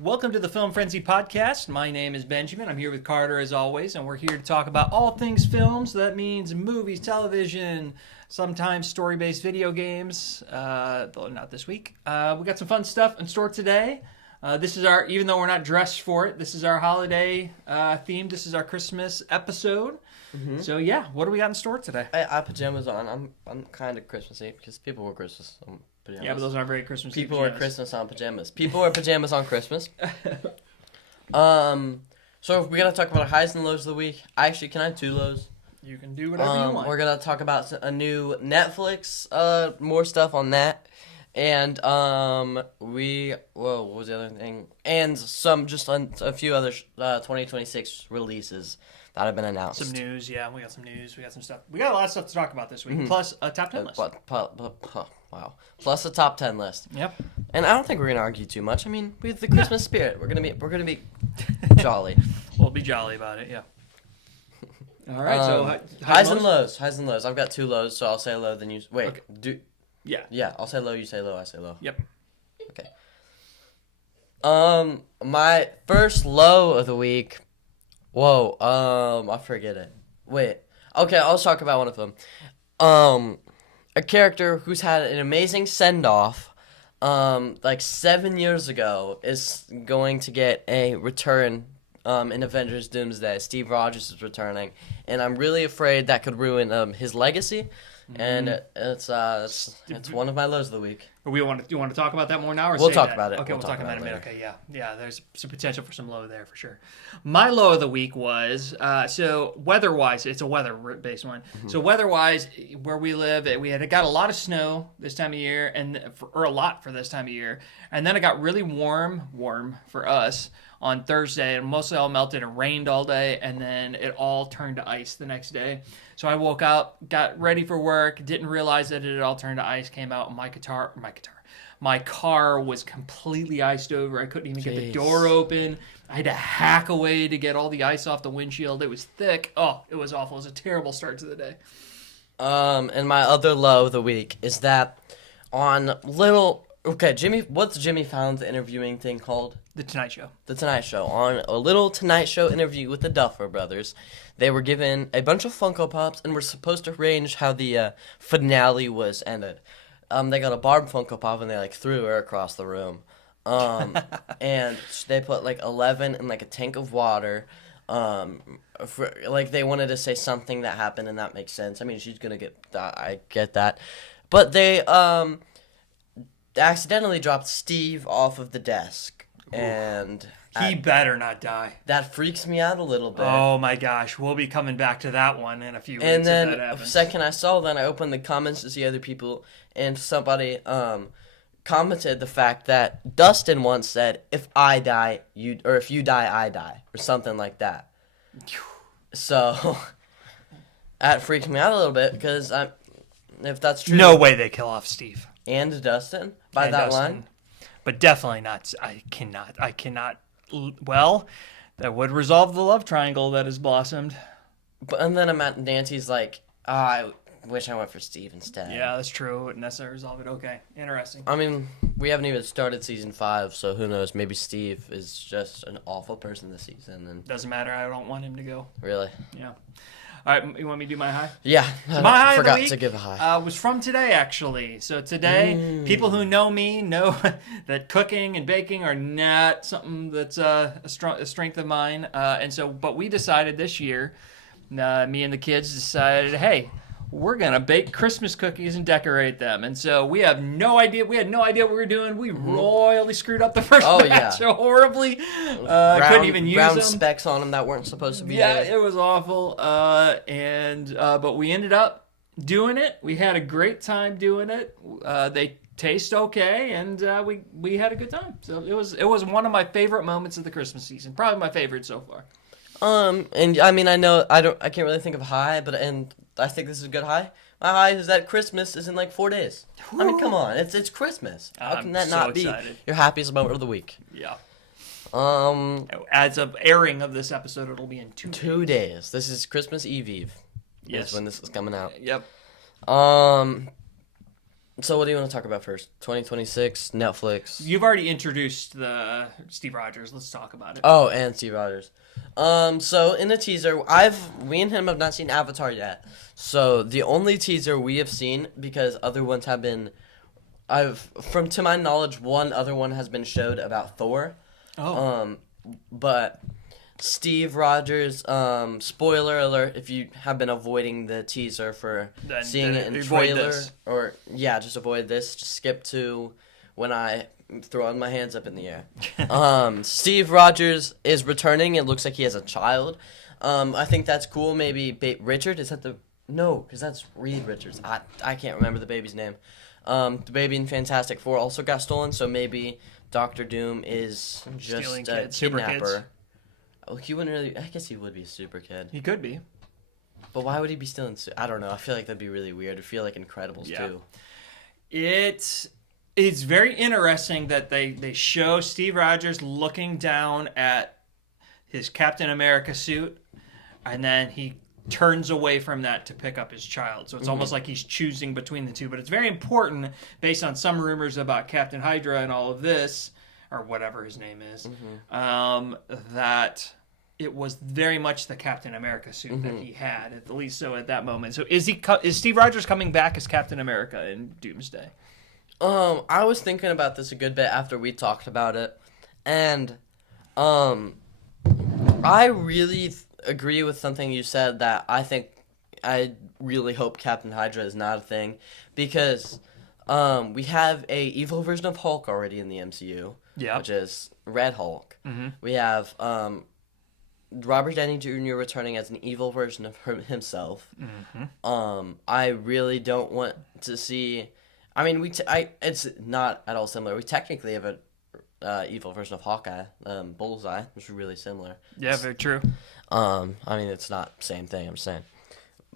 Welcome to the Film Frenzy Podcast. My name is Benjamin. I'm here with Carter as always, and we're here to talk about all things films. That means movies, television, sometimes story-based video games, though not this week. We got some fun stuff in store today. This is our, even though we're not dressed for it, this is our holiday theme. This is our Christmas episode. Mm-hmm. So yeah, what do we got in store today? I have pajamas on. I'm kind of Christmassy because people wear Christmas on pajamas. Yeah, but those aren't very Christmassy. People wear Christmas on pajamas. People wear pajamas on Christmas. So we're gonna talk about our highs and lows of the week. Actually, can I have two lows? You can do whatever you want. We're gonna talk about a new Netflix, more stuff on that, and what was the other thing? And a few other 2026 releases that have been announced. Some news, yeah. We got some news. We got some stuff. We got a lot of stuff to talk about this week. Mm-hmm. Plus a top 10 list. Wow. Plus a top 10 list. Yep. And I don't think we're gonna argue too much. I mean, we have the Christmas spirit. We're gonna be jolly. We'll be jolly about it. Yeah. All right. So highs and lows. Highs and lows. I've got two lows, so I'll say low. Then you wait. Okay. Yeah. I'll say low. You say low. I say low. Yep. Okay. My first low of the week. Whoa, I forget it. Wait. Okay, I'll talk about one of them. A character who's had an amazing send-off, like 7 years ago, is going to get a return, in Avengers Doomsday. Steve Rogers is returning, and I'm really afraid that could ruin, his legacy, and it's one of my lows of the week. Do you want to talk about that more now? Or we'll talk about it. Okay, we'll talk about it in a minute. Okay, yeah. There's some potential for some low there for sure. My low of the week was so weather-wise, it's a weather-based one. Mm-hmm. So weather-wise, where we live, it got a lot of snow this time of year, or a lot for this time of year, and then it got really warm for us on Thursday, and mostly all melted and rained all day, and then it all turned to ice the next day. So I woke up, got ready for work, didn't realize that it had all turned to ice, came out, and my car was completely iced over. I couldn't even get the door open. I had to hack away to get all the ice off the windshield. It was thick. Oh, it was awful. It was a terrible start to the day. And my other low of the week is that what's Jimmy Fallon's interviewing thing called? The Tonight Show. The Tonight Show. On a little Tonight Show interview with the Duffer Brothers, they were given a bunch of Funko Pops and were supposed to arrange how the finale was ended. They got a Barb Funko Pop and they threw her across the room. And they put 11 in a tank of water. They wanted to say something that happened, and that makes sense. I mean, she's gonna get that. I get that. But they accidentally dropped Steve off of the desk. And he better not die. That freaks me out a little bit. Oh my gosh, we'll be coming back to that one in a few weeks. And then the second I saw that, I opened the comments to see other people, and somebody commented the fact that Dustin once said, "If I die, if you die, I die," or something like that. So that freaked me out a little bit because if that's true, no way they kill off Steve and Dustin by that line. But definitely not. I cannot. Well, that would resolve the love triangle that has blossomed. And then I'm at Nancy's I wish I went for Steve instead. Yeah, that's true. It wouldn't necessarily resolve it. Okay, interesting. I mean, we haven't even started season 5, so who knows? Maybe Steve is just an awful person this season. And doesn't matter. I don't want him to go. Really? Yeah. All right, you want me to do my high? Yeah, so my high forgot of the week, to give a high. Was from today, actually. So today, people who know me know that cooking and baking are not something that's a strength of mine. But we decided this year, me and the kids decided, hey, we're going to bake Christmas cookies and decorate them. And so we have no idea. We had no idea what we were doing. We royally screwed up the first batch so horribly. Couldn't even use them. Specs on them that weren't supposed to be there. Yeah, it was awful. But we ended up doing it. We had a great time doing it. They taste okay, and we had a good time. So it was one of my favorite moments of the Christmas season. Probably my favorite so far. And I mean, I can't really think of a high, and I think this is a good high. My high is that Christmas is in 4 days. I mean, come on, it's Christmas. How can that not be your happiest moment of the week? Yeah. As of airing of this episode, it'll be in 2 days. This is Christmas Eve. Yes. That's when this is coming out. Yep. So what do you want to talk about first? 2026, Netflix. You've already introduced the Steve Rogers. Let's talk about it. Oh, and Steve Rogers. So in the teaser, we and him have not seen Avatar yet. So the only teaser we have seen, because other ones have been, to my knowledge, one other one has been showed about Thor. Oh. But Steve Rogers, spoiler alert, if you have been avoiding the teaser for Then seeing it in avoid trailer, this. or just avoid this. Just skip to when I throwing my hands up in the air. Steve Rogers is returning. It looks like he has a child. I think that's cool. Maybe Richard, is that no, because that's Reed Richards. I can't remember the baby's name. The baby in Fantastic Four also got stolen, so maybe Doctor Doom is just Stealing a kids, super kidnapper. kids. Oh, he wouldn't really. I guess he would be a super kid. He could be. But why would he be stealing? I don't know. I feel like that'd be really weird. I feel like Incredibles Yeah. too. It's very interesting that they show Steve Rogers looking down at his Captain America suit, and then he turns away from that to pick up his child. So it's almost like he's choosing between the two. But it's very important, based on some rumors about Captain Hydra and all of this, or whatever his name is, that it was very much the Captain America suit that he had, at least so at that moment. So is Steve Rogers coming back as Captain America in Doomsday? I was thinking about this a good bit after we talked about it, and I really agree with something you said, that I really hope Captain Hydra is not a thing, because we have a evil version of Hulk already in the MCU, which is Red Hulk. We have Robert Downey Jr. returning as an evil version of himself. I really don't want to see. I mean, it's not at all similar. We technically have a evil version of Hawkeye, Bullseye, which is really similar. Yeah, very true. I mean, it's not the same thing, I'm saying.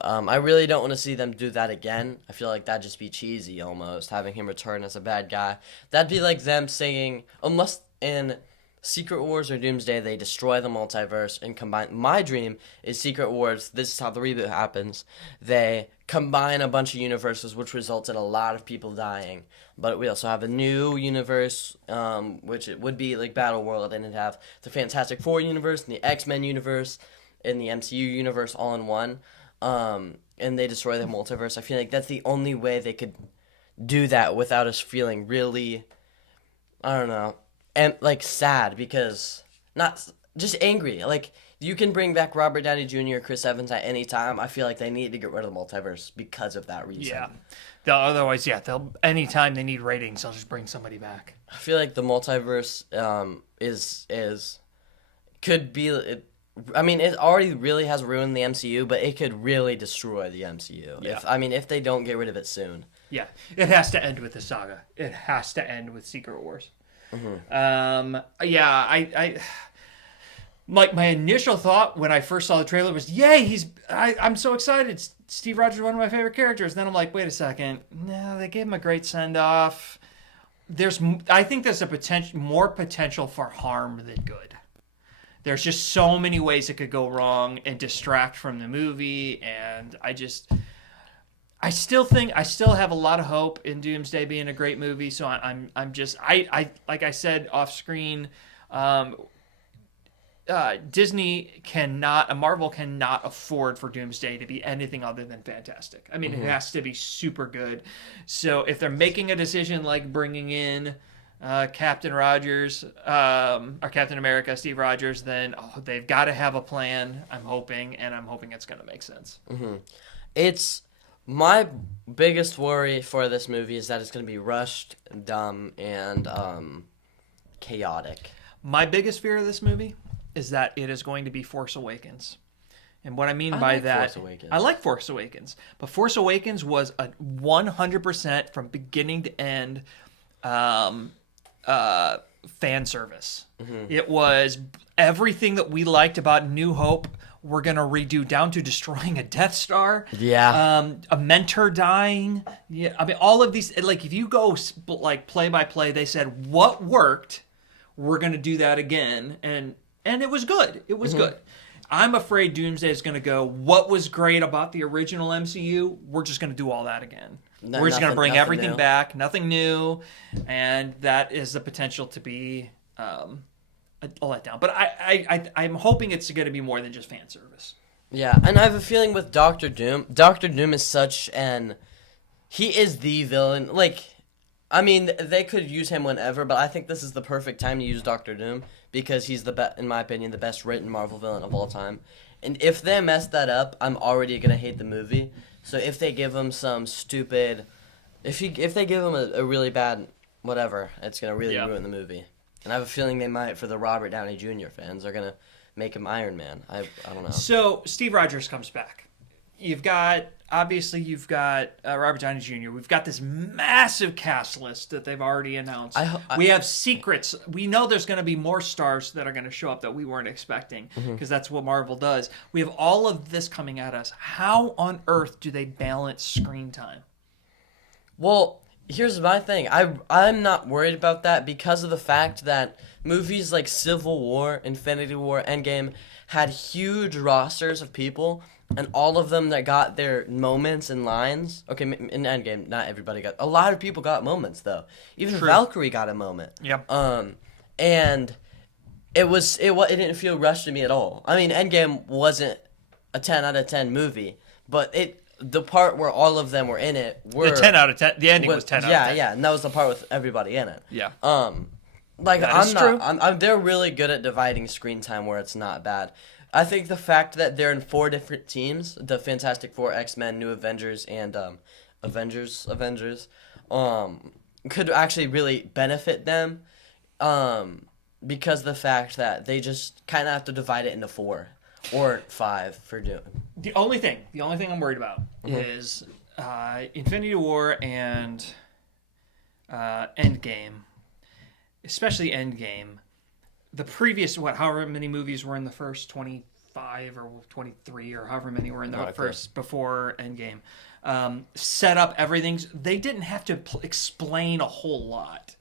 I really don't want to see them do that again. I feel like that'd just be cheesy almost, having him return as a bad guy. That'd be like them saying, unless in Secret Wars or Doomsday they destroy the multiverse and combine. My dream is Secret Wars, this is how the reboot happens. They combine a bunch of universes, which results in a lot of people dying. But we also have a new universe, which it would be like Battle World, and it'd have the Fantastic Four universe and the X-Men universe and the MCU universe all in one. And they destroy the multiverse. I feel like that's the only way they could do that without us feeling really, I don't know, and like sad, because not just angry. Like, you can bring back Robert Downey Jr. or Chris Evans at any time. I feel like they need to get rid of the multiverse because of that reason. Yeah. Otherwise, they'll anytime they need ratings, they'll just bring somebody back. I feel like the multiverse could be. I mean, it already really has ruined the MCU, but it could really destroy the MCU. Yeah. If they don't get rid of it soon. Yeah, it has to end with the saga. It has to end with Secret Wars. I like, my initial thought when I first saw the trailer was, yay, I'm so excited. Steve Rogers is one of my favorite characters. And then I'm like, wait a second. No, they gave him a great send-off. I think there's more potential for harm than good. There's just so many ways it could go wrong and distract from the movie, and I still have a lot of hope in Doomsday being a great movie. So I'm like I said off screen, Marvel cannot afford for Doomsday to be anything other than fantastic. I mean, it has to be super good. So if they're making a decision like bringing in Captain Rogers, or Captain America, Steve Rogers, then they've got to have a plan. I'm hoping it's going to make sense. It's my biggest worry for this movie is that it's going to be rushed, dumb, and chaotic. My biggest fear of this movie is that it is going to be Force Awakens. And what I mean by that, I like Force Awakens, but Force Awakens was a 100% from beginning to end fan service. It was everything that we liked about New Hope. We're gonna redo, down to destroying a Death Star. Yeah. A mentor dying. Yeah. I mean, all of these. Like, if you go like play by play, they said what worked. We're gonna do that again, and it was good. It was good. I'm afraid Doomsday is gonna go, what was great about the original MCU? We're just gonna do all that again. We're just going to bring nothing everything new. back, nothing new, and that is the potential to be a letdown. But I'm hoping it's going to be more than just fan service. Yeah, and I have a feeling with Doctor Doom. Doctor Doom is he is the villain. Like, I mean, they could use him whenever, but I think this is the perfect time to use Doctor Doom because he's in my opinion, the best written Marvel villain of all time. And if they mess that up, I'm already gonna hate the movie. So if they give him some stupid, if they give him a really bad whatever, it's gonna really ruin the movie. And I have a feeling they might, for the Robert Downey Jr. fans, are gonna make him Iron Man. I don't know. So Steve Rogers comes back. You've got Robert Downey Jr. We've got this massive cast list that they've already announced. We have secrets. We know there's going to be more stars that are going to show up that we weren't expecting because that's what Marvel does. We have all of this coming at us. How on earth do they balance screen time? Well, here's my thing. I'm not worried about that because of the fact that movies like Civil War, Infinity War, Endgame had huge rosters of people, and all of them that got their moments and lines. Okay, in Endgame, not everybody got. A lot of people got moments though. Even Valkyrie got a moment. Yep. And it didn't feel rushed to me at all. I mean, Endgame wasn't a 10 out of 10 movie, but the part where all of them were in it were the 10 out of 10. The ending was 10 out of 10. Yeah, and that was the part with everybody in it. Yeah. Like that is true. They're really good at dividing screen time where it's not bad. I think the fact that they're in 4 different teams, the Fantastic Four, X-Men, New Avengers, and Avengers, could actually really benefit them, because of the fact that they just kind of have to divide it into 4 or 5 for doing. The only thing I'm worried about is Infinity War and Endgame, especially Endgame. The previous, however many movies were in the first 25 or 23 or however many were in the first before Endgame, set up everything. They didn't have to explain a whole lot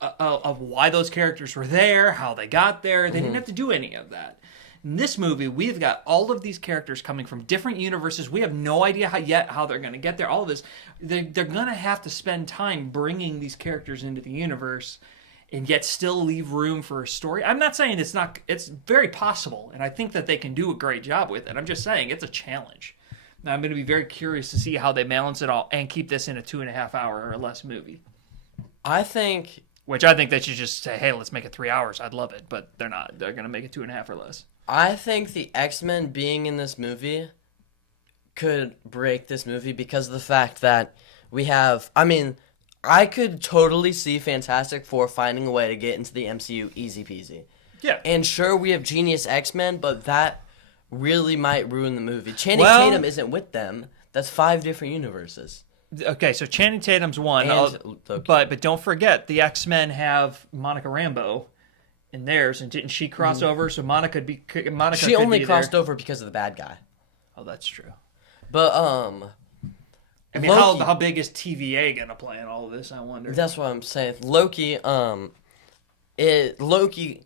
of why those characters were there, how they got there. They didn't have to do any of that. In this movie, we've got all of these characters coming from different universes. We have no idea how they're going to get there. All of this, they're going to have to spend time bringing these characters into the universe and yet still leave room for a story. I'm not saying it's not. It's very possible, and I think that they can do a great job with it. I'm just saying it's a challenge. Now, I'm going to be very curious to see how they balance it all and keep this in a 2.5 hour or less movie. I think they should just say, hey, let's make it 3 hours. I'd love it, but they're not. They're going to make it 2.5 or less. I think the X-Men being in this movie could break this movie because of the fact that we have. I mean, I could totally see Fantastic Four finding a way to get into the MCU easy peasy. Yeah. And sure, we have Genius X-Men, but that really might ruin the movie. Channing Tatum isn't with them. That's 5 different universes. Okay, so Channing Tatum's one. But don't forget, the X-Men have Monica Rambeau in theirs, and didn't she cross over? So Monica She only crossed over because of the bad guy. Oh, that's true. But I mean, how big is TVA gonna play in all of this? I wonder. That's what I'm saying. Loki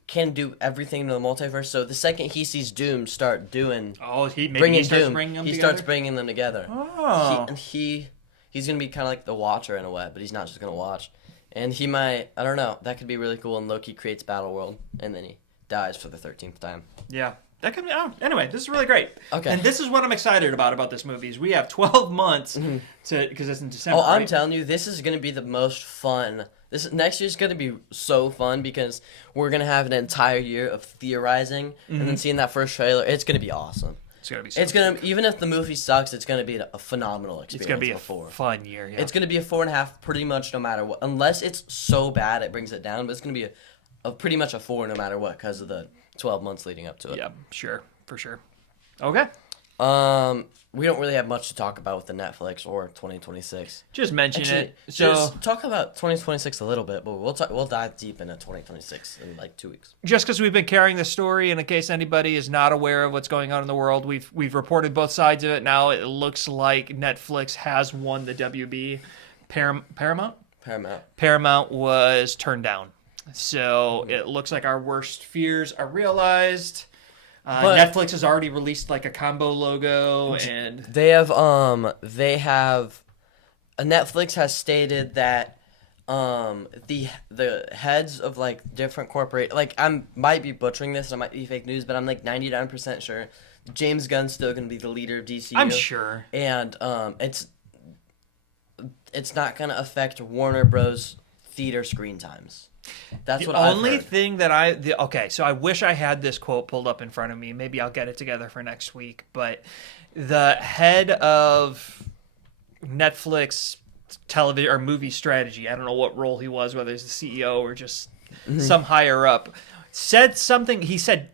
can do everything in the multiverse. So the second he sees Doom start doing, he starts bringing them together. Oh, he's gonna be kind of like the Watcher in a way, but he's not just gonna watch. And he might, I don't know, that could be really cool. And Loki creates Battle World, and then he dies for the 13th time. Yeah. That could be. Oh, anyway, this is really great. Okay. And this is what I'm excited about this movie. Is we have 12 months because it's in December. Oh, I'm telling you, this is going to be the most fun. Next year's going to be so fun because we're going to have an entire year of theorizing and then seeing that first trailer. It's going to be awesome. It's going to be. Even if the movie sucks, it's going to be a phenomenal experience. It's going to be a fun year. Yeah. It's going to be a 4.5, pretty much no matter what. Unless it's so bad it brings it down, but it's going to be a pretty much a 4 no matter what because of the 12 months leading up to it. Yeah, sure, for sure. Okay. We don't really have much to talk about with the Netflix or 2026. Just mention it. So just talk about 2026 a little bit, but we'll dive deep into 2026 in like 2 weeks. Just because we've been carrying the story, and in case anybody is not aware of what's going on in the world, we've reported both sides of it. Now it looks like Netflix has won the WB. Paramount was turned down. So it looks like our worst fears are realized. Netflix has already released like a combo logo, and they have Netflix has stated that the heads of like different corporate, like I might be butchering this, I might be fake news, but I'm like 99% sure James Gunn's still gonna be the leader of DCU. I'm sure. And it's not gonna affect Warner Bros. Theater screen times. That's what I've only heard. thing that okay, so I wish I had this quote pulled up in front of me. Maybe I'll get it together for next week. But the head of Netflix television or movie strategy, I don't know what role he was, whether he's the CEO or just some higher up, said something. He said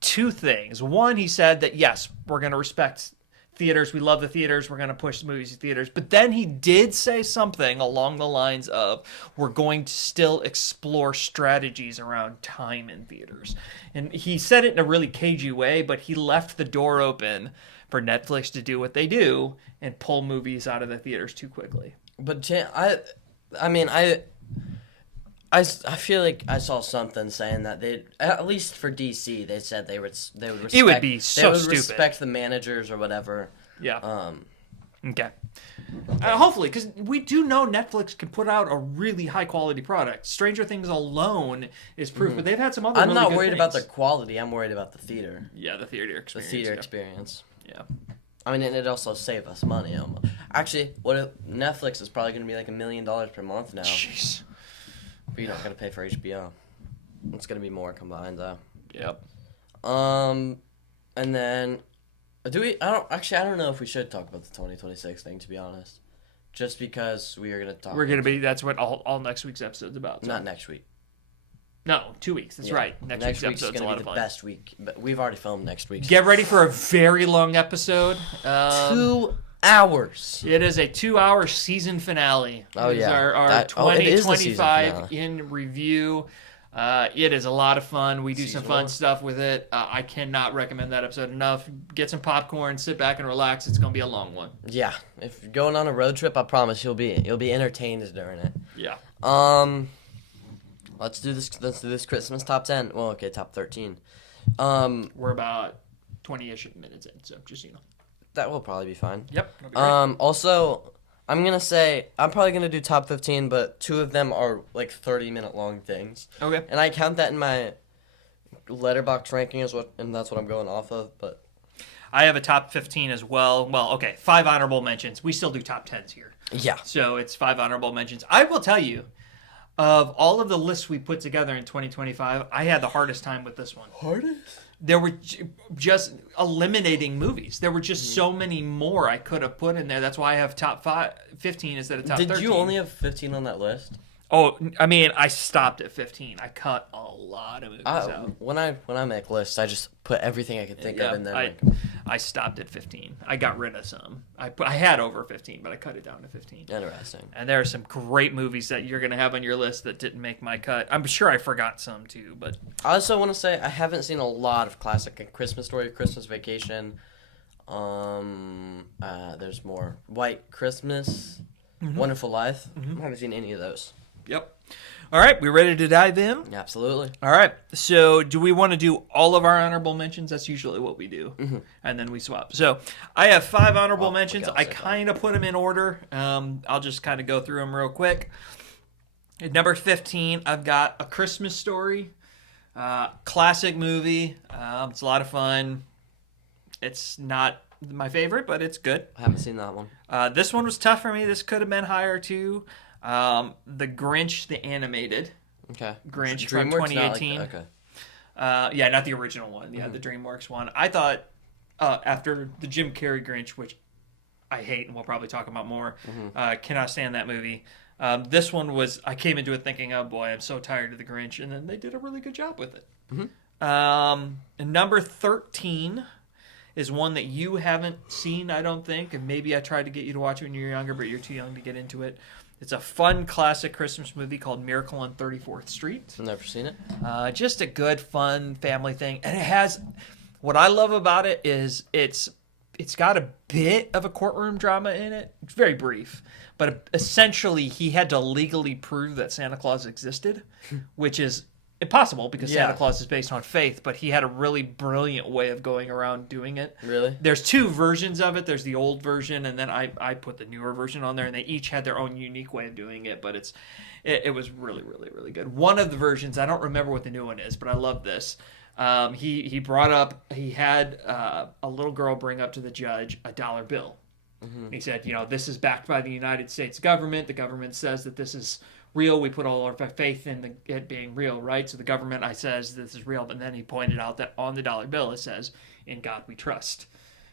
two things. One, he said that yes, we're going to respect theaters. We love the theaters. We're going to push the movies to theaters. But then he did say something along the lines of, we're going to still explore strategies around time in theaters. And he said it in a really cagey way, but he left the door open for Netflix to do what they do and pull movies out of the theaters too quickly. But I feel like I saw something saying that they, at least for DC, they said they would respect. It would be so they would stupid. respect the managers or whatever. Yeah. Okay. Hopefully, because we do know Netflix can put out a really high quality product. Stranger Things alone is proof, but they've had some other. I'm really not good worried things. about the quality. I'm worried about the theater. Yeah, the theater The experience. theater yeah. experience. Yeah. I mean, and it also save us money. Actually, what if Netflix is probably going to be like $1 million per month now. Jeez. But you're not going to pay for HBO. It's going to be more combined though. Yep. And then I don't know if we should talk about the 2026 thing, to be honest. Just because we are going to talk. That's what all next week's episode's about. So. Not next week. No, 2 weeks. That's Yeah. right. Next week's episode's going a to lot be of the fun. best week. But we've already filmed next week. Get ready for a very long episode. 2 hours. It is a 2-hour season finale. Oh, It is yeah. Our It is the season 2025 finale. in review. It is a lot of fun. We do some Season fun one. stuff with it. I cannot recommend that episode enough. Get some popcorn, sit back and relax. It's going to be a long one. Yeah. If you're going on a road trip, I promise you'll be entertained during it. Yeah. Let's do this Christmas top 10. Well, okay, top 13. We're about 20-ish minutes in, so just so you know. That will probably be fine. Yep. That'll be great. Also, I'm going to say, I'm probably going to do top 15, but 2 of them are like 30-minute long things. Okay. And I count that in my letterbox ranking and that's what I'm going off of, but I have a top 15 as well. Well, okay, 5 honorable mentions. We still do top 10s here. yeah. So it's 5 honorable mentions. I will tell you, of all of the lists we put together in 2025, I had the hardest time with this one. Hardest? There were just eliminating movies. There were just so many more I could have put in there. That's why I have top 15 instead of top 13. Did you only have 15 on that list? Oh, I mean, I stopped at 15. I cut a lot of movies out. When I make lists, I just put everything I could think of in there. I stopped at 15. I got rid of some. I had over 15, but I cut it down to 15. Interesting. And there are some great movies that you're going to have on your list that didn't make my cut. I'm sure I forgot some too, but I also want to say I haven't seen a lot of classic like Christmas Story, Christmas Vacation. There's more. White Christmas, Wonderful Life. I haven't seen any of those. yep. All right, we ready to dive in? Absolutely. All right. So, do we want to do all of our honorable mentions? That's usually what we do, and then we swap. So, I have 5 honorable mentions. I kind of put them in order. I'll just kind of go through them real quick. At number 15, I've got A Christmas Story, classic movie. It's a lot of fun. It's not my favorite, but it's good. I haven't seen that one. This one was tough for me. This could have been higher too. The Grinch, the animated. Okay. Grinch from DreamWorks, 2018. Not like, okay. Yeah, not the original one. Yeah, the DreamWorks one. I thought after the Jim Carrey Grinch, which I hate and we'll probably talk about more, cannot stand that movie. This one was, I came into it thinking, oh boy, I'm so tired of the Grinch, and then they did a really good job with it. And number 13 is one that you haven't seen, I don't think, and maybe I tried to get you to watch it when you were younger, but you're too young to get into it. It's a fun classic Christmas movie called Miracle on 34th Street. Never seen it. Just a good, fun family thing. And it has, what I love about it is it's got a bit of a courtroom drama in it. It's very brief. But essentially, he had to legally prove that Santa Claus existed, which is impossible because Yeah. Santa Claus is based on faith, but he had a really brilliant way of going around doing it. Really? There's two versions of it. There's the old version, and then I put the newer version on there, and they each had their own unique way of doing it, but it was really, really, really good. One of the versions, I don't remember what the new one is, but I love this. He had a little girl bring up to the judge a dollar bill. Mm-hmm. He said, this is backed by the United States government. The government says that this is real. We put all our faith in it being real, right? So the government, says this is real. But then he pointed out that on the dollar bill it says, "In God we trust."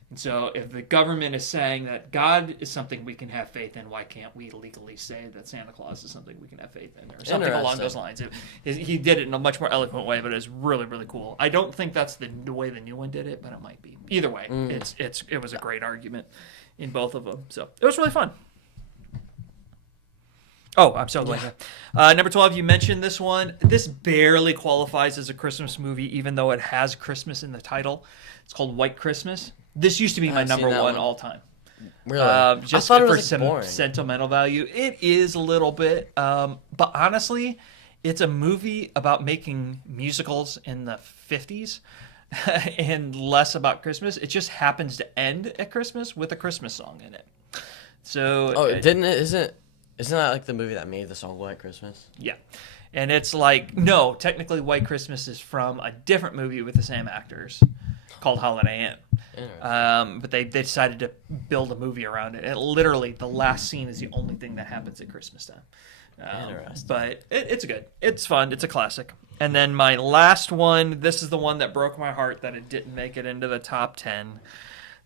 And so if the government is saying that God is something we can have faith in, why can't we legally say that Santa Claus is something we can have faith in, or something along those lines? He did it in a much more eloquent way, but it's really, really cool. I don't think that's the way the new one did it, but it might be. Either way, it was a great argument in both of them. So it was really fun. Oh, I'm so glad. Yeah. Number 12, you mentioned this one. This barely qualifies as a Christmas movie, even though it has Christmas in the title. It's called White Christmas. This used to be my number one all time. Really? Just I thought it for was some boring. sentimental value. It is a little bit. But honestly, it's a movie about making musicals in the 50s and less about Christmas. It just happens to end at Christmas with a Christmas song in it. So isn't that like the movie that made the song White Christmas? Yeah. And it's like, no, technically White Christmas is from a different movie with the same actors called Holiday Inn. But they decided to build a movie around it. And literally, the last scene is the only thing that happens at Christmas time. Interesting. But it's good. It's fun. It's a classic. And then my last one, this is the one that broke my heart that it didn't make it into the top 10.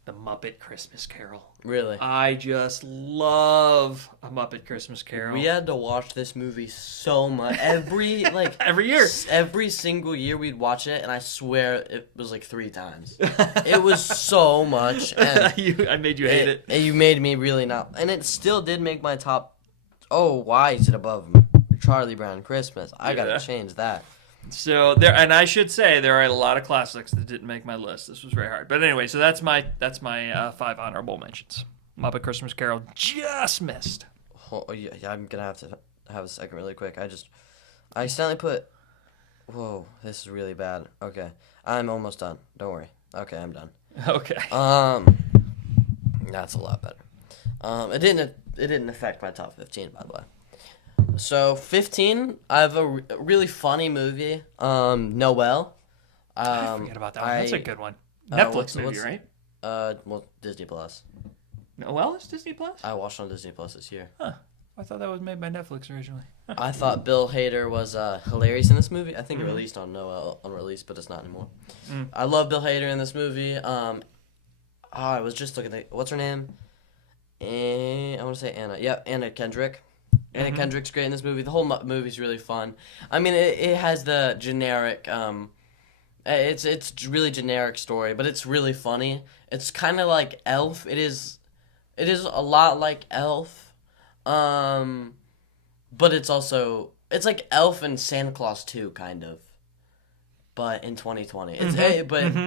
The Muppet Christmas Carol. Really? I just love A Muppet Christmas Carol. We had to watch this movie so much. Every year. Every single year we'd watch it, and I swear it was like 3 times. It was so much. And I made you hate it. And you made me really not. And it still did make my top. Oh, why is it above Charlie Brown Christmas? I gotta change that. So there, and I should say there are a lot of classics that didn't make my list. This was very hard, but anyway. So that's my 5 honorable mentions. Muppet Christmas Carol just missed. Oh yeah, I'm gonna have to have a second really quick. I accidentally put. Whoa, this is really bad. Okay, I'm almost done. Don't worry. Okay, I'm done. Okay. That's a lot better. It didn't affect my top 15, by the way. So 15, I have a really funny movie. Noel. I forget about that one. That's a good one. Netflix movie, right? Well, Disney Plus. Noel is Disney Plus? I watched on Disney Plus this year. Huh. I thought that was made by Netflix originally. I thought Bill Hader was hilarious in this movie. I think it released on Noel unreleased, but it's not anymore. I love Bill Hader in this movie. I was just looking at what's her name? I want to say Anna. Yeah, Anna Kendrick. Anna Kendrick's great in this movie. The whole movie's really fun. I mean, it has the generic. It's really generic story, but it's really funny. It's kind of like Elf. It is a lot like Elf, but it's like Elf and Santa Claus 2 kind of, but in 2020.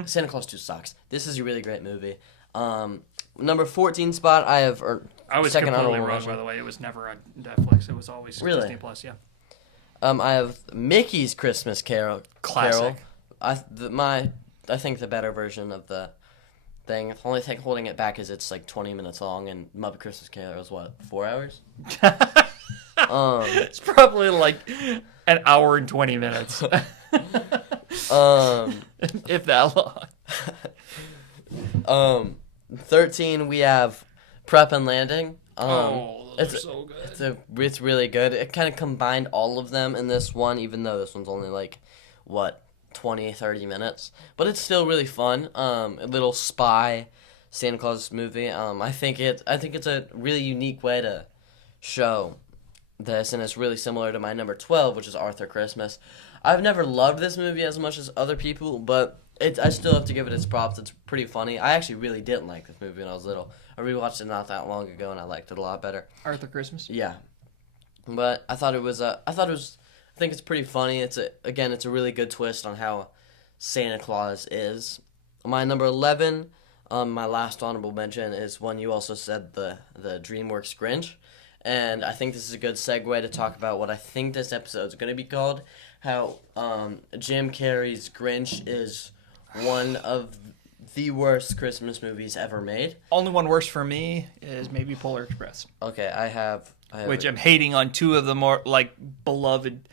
Santa Claus 2 sucks. This is a really great movie. Number 14 spot I have. I was second completely honorable wrong, mention. by the way. It was never on Netflix. It was always Really? Disney Plus. Yeah. I have Mickey's Christmas Carol. Classic. I think the better version of the thing. The only thing holding it back is it's like 20 minutes long, and Muppet Christmas Carol is what, 4 hours? It's probably like an hour and 20 minutes. If that long. 13 we have Prep and Landing. Those are so good. It's really good. It kind of combined all of them in this one, even though this one's only like, 20, 30 minutes. But it's still really fun. A little spy Santa Claus movie. I think it's a really unique way to show this, and it's really similar to my number 12, which is Arthur Christmas. I've never loved this movie as much as other people, but I still have to give it its props. It's pretty funny. I actually really didn't like this movie when I was little. I rewatched it not that long ago, and I liked it a lot better. Arthur Christmas? Yeah. But I think it's pretty funny. It's a really good twist on how Santa Claus is. My number 11, my last honorable mention is one you also said, the DreamWorks Grinch. And I think this is a good segue to talk about what I think this episode is going to be called, how Jim Carrey's Grinch is one of the worst Christmas movies ever made. Only one worse for me is maybe Polar Express. Okay, I have which I'm hating on two of the more like beloved.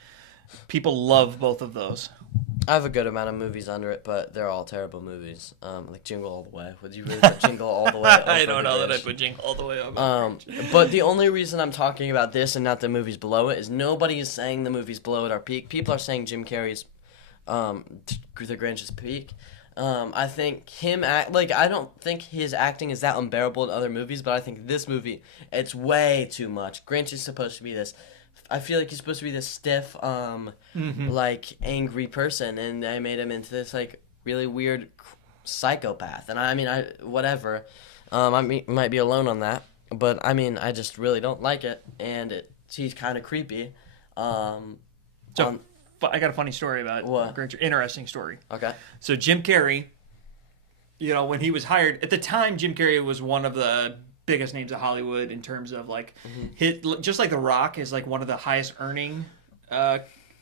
People love both of those. I have a good amount of movies under it, but they're all terrible movies. Like Jingle All the Way. Would you really put Jingle All the Way over I don't know the that Grinch? I'd put Jingle All the Way over. But the only reason I'm talking about this and not the movies below it is nobody is saying the movies below it are peak. People are saying Jim Carrey's The Grinch's peak. I think I don't think his acting is that unbearable in other movies, but I think this movie, it's way too much. Grinch is supposed to be this, I feel like he's supposed to be this stiff, like, angry person, and I made him into this, like, really weird psychopath. And whatever. I might be alone on that, but, I just really don't like it, and he's kind of creepy. I got a funny story about Grinch. Interesting story. Okay. So Jim Carrey, when he was hired, at the time, Jim Carrey was one of the biggest names of Hollywood in terms of like, just like The Rock is like one of the highest earning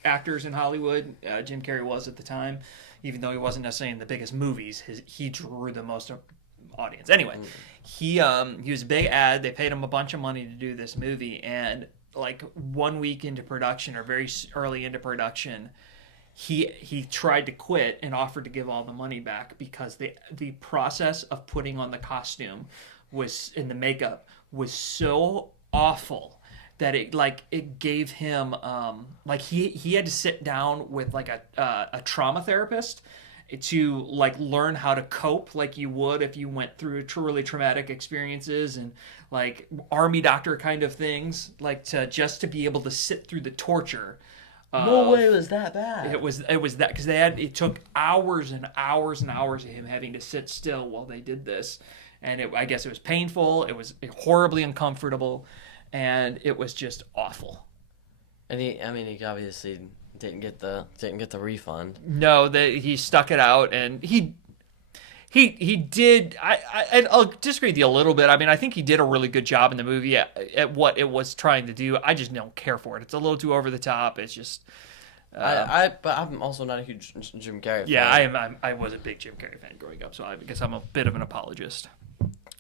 actors in Hollywood. Jim Carrey was at the time, even though he wasn't necessarily in the biggest movies. He drew the most audience. Anyway, he was a big ad. They paid him a bunch of money to do this movie, and like 1 week into production or very early into production, he tried to quit and offered to give all the money back because the process of putting on the costume was in the makeup was so awful that it gave him he had to sit down with like a trauma therapist to like learn how to cope like you would if you went through truly traumatic experiences and like army doctor kind of things, like to be able to sit through the torture. No way it was that bad. It was that because it took hours and hours and hours of him having to sit still while they did this, and I guess it was painful. It was horribly uncomfortable, and it was just awful. And he obviously didn't get the refund. No, he stuck it out, and he did. I'll disagree with you a little bit. I think he did a really good job in the movie at what it was trying to do. I just don't care for it. It's a little too over the top. It's just. But I'm also not a huge Jim Carrey fan. Yeah, I was a big Jim Carrey fan growing up, so I guess I'm a bit of an apologist.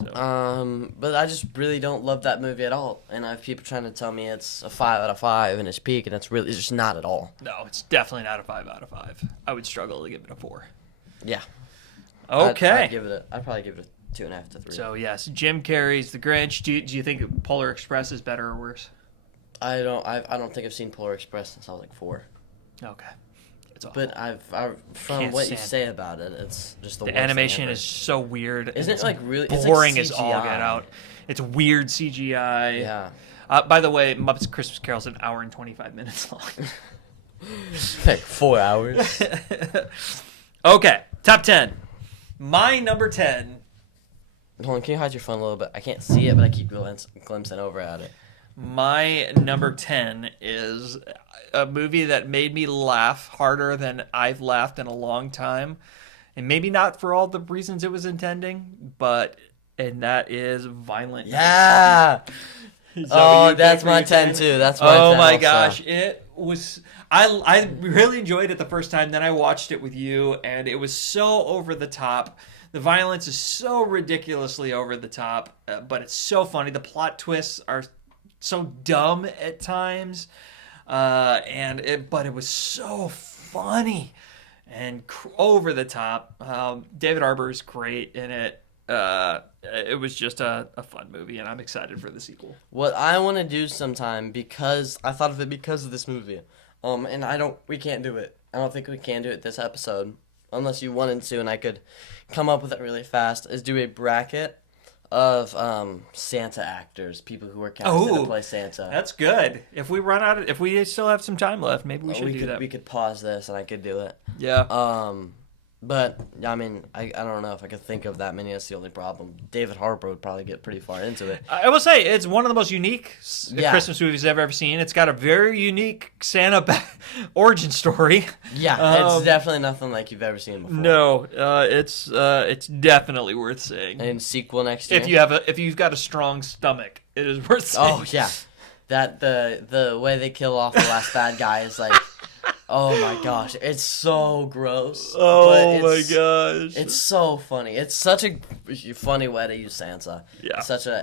So. But I just really don't love that movie at all. And I have people trying to tell me it's a 5 out of 5 and it's peak, and it's just not at all. No, it's definitely not a 5 out of 5. I would struggle to give it a 4. Yeah. Okay. I'd probably give it a 2.5 to 3. So yes, Jim Carrey's The Grinch. Do you think Polar Express is better or worse? I don't think I've seen Polar Express since I was like 4. Okay. It's awful. But from what you say about it, it's just the worst animation thing ever. is so weird. Isn't it like really boring it's like as all get out? It's weird CGI. Yeah. By the way, Muppets Christmas Carol's an hour and 25 minutes long. Like 4 hours. Okay, top 10. My number 10. Hold on, can you hide your phone a little bit? I can't see it, but I keep glimpsing over at it. My number 10 is a movie that made me laugh harder than I've laughed in a long time. And maybe not for all the reasons it was intending, and that is Violent. Yeah! That's my 10 too. That's my 10 Oh my also. gosh. It was... I really enjoyed it the first time. Then I watched it with you, and it was so over the top. The violence is so ridiculously over the top, but it's so funny. The plot twists are so dumb at times, but it was so funny and over the top. David Harbour is great in it. It was just a fun movie, and I'm excited for the sequel. What I want to do sometime, because I thought of it because of this movie, and we can't do it. I don't think we can do it this episode, unless you wanted to, and I could come up with it really fast, is do a bracket of Santa actors, people who were casted to play Santa. That's good. If we still have some time left, maybe we should do that. We could pause this and I could do it. Yeah. But I don't know if I could think of that many. That's the only problem. David Harbour would probably get pretty far into it. I will say it's one of the most unique Christmas movies I've ever seen. It's got a very unique Santa origin story. Yeah, it's definitely nothing like you've ever seen before. No, it's definitely worth seeing. And sequel next year. If you've got a strong stomach, it is worth seeing. Oh yeah, that the way they kill off the last bad guy is like Oh my gosh, it's so gross. Oh but my it's, gosh. It's so funny. It's such a funny way to use Sansa. Yeah.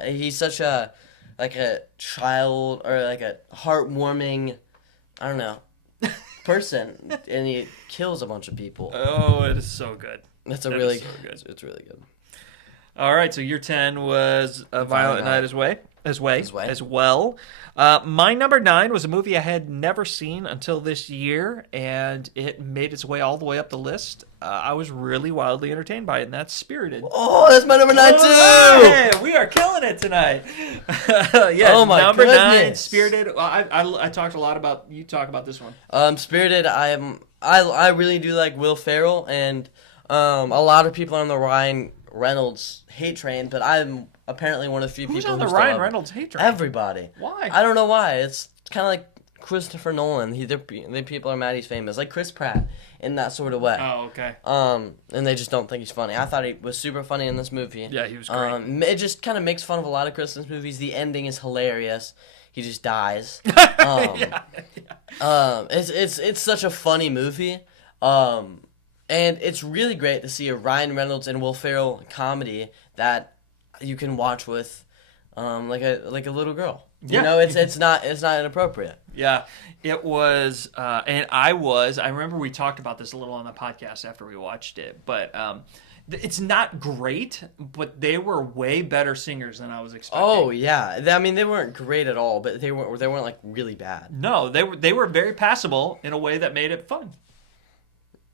He's such a like a child or like a heartwarming, I don't know, person, and he kills a bunch of people. Oh, it is so good. It's That really is so good. It's really good. All right, so your 10 was A Violent Night as well. My number 9 was a movie I had never seen until this year, and it made its way all the way up the list. I was really wildly entertained by it, and that's Spirited. Oh, that's my number 9 too. Hey, we are killing it tonight. Yes, Oh my number 9, goodness. Spirited. Well, I talked a lot about. You talk about this one. Spirited. I really do like Will Ferrell, and a lot of people on the Ryan Reynolds hate train, but I'm apparently one of the few Who's people on who the still Ryan love Reynolds hate train? everybody. Why? I don't know why. It's kind of like Christopher Nolan. The people are mad he's famous, like Chris Pratt in that sort of way. Oh, okay. And they just don't think he's funny. I thought he was super funny in this movie. Yeah, he was great. It just kind of makes fun of a lot of Christmas movies. The ending is hilarious. He just dies. It's such a funny movie. And it's really great to see a Ryan Reynolds and Will Ferrell comedy that you can watch with, like a little girl. Yeah. You know, it's not inappropriate. Yeah, it was, and I remember we talked about this a little on the podcast after we watched it, but it's not great, but they were way better singers than I was expecting. Oh yeah, I mean they weren't great at all, but they weren't like really bad. No, they were very passable in a way that made it fun.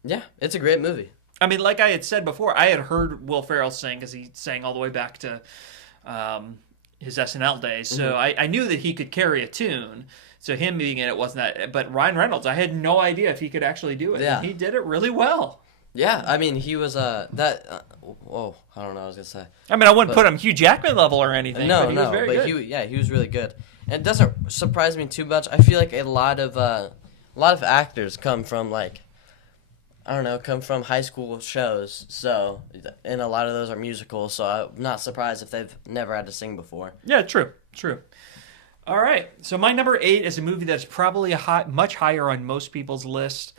Yeah, it's a great movie. I mean, like I had said before, I had heard Will Ferrell sing because he sang all the way back to his SNL days, so I knew that he could carry a tune. So him being in it wasn't that, but Ryan Reynolds, I had no idea if he could actually do it. Yeah. And he did it really well. Yeah, I mean he was whoa, I don't know what I was gonna say. I mean, I wouldn't put him Hugh Jackman level or anything. No, but he was very good. he was really good. And it doesn't surprise me too much. I feel like a lot of actors come from come from high school shows. So, and a lot of those are musicals. So I'm not surprised if they've never had to sing before. Yeah, true. All right, so my number 8 is a movie that's probably much higher on most people's list.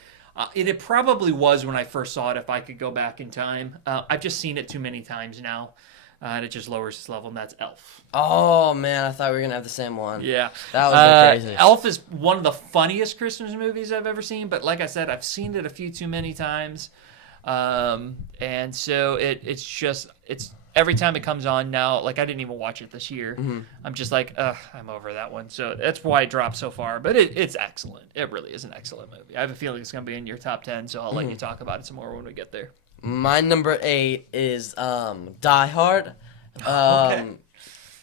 It probably was when I first saw it. If I could go back in time, I've just seen it too many times now. And it just lowers its level, and that's Elf. Oh, man, I thought we were going to have the same one. Yeah. That was crazy. Elf is one of the funniest Christmas movies I've ever seen, but like I said, I've seen it a few too many times. And so it's every time it comes on now, like I didn't even watch it this year. Mm-hmm. I'm just like, I'm over that one. So that's why it dropped so far, but it's excellent. It really is an excellent movie. I have a feeling it's going to be in your top 10, so I'll let you talk about it some more when we get there. My number 8 is Die Hard. Okay.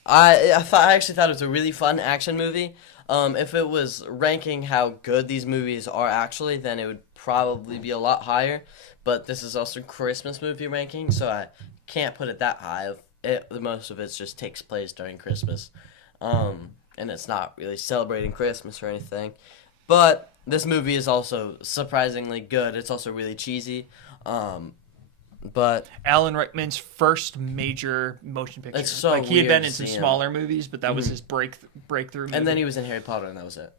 I actually thought it was a really fun action movie. If it was ranking how good these movies are actually, then it would probably be a lot higher. But this is also Christmas movie ranking, so I can't put it that high. Most of it just takes place during Christmas, and it's not really celebrating Christmas or anything. But this movie is also surprisingly good. It's also really cheesy. But Alan Rickman's first major motion picture. It's so like he had been weird in some seeing smaller movies, but that was his breakthrough movie. and then he was in Harry Potter, and that was it.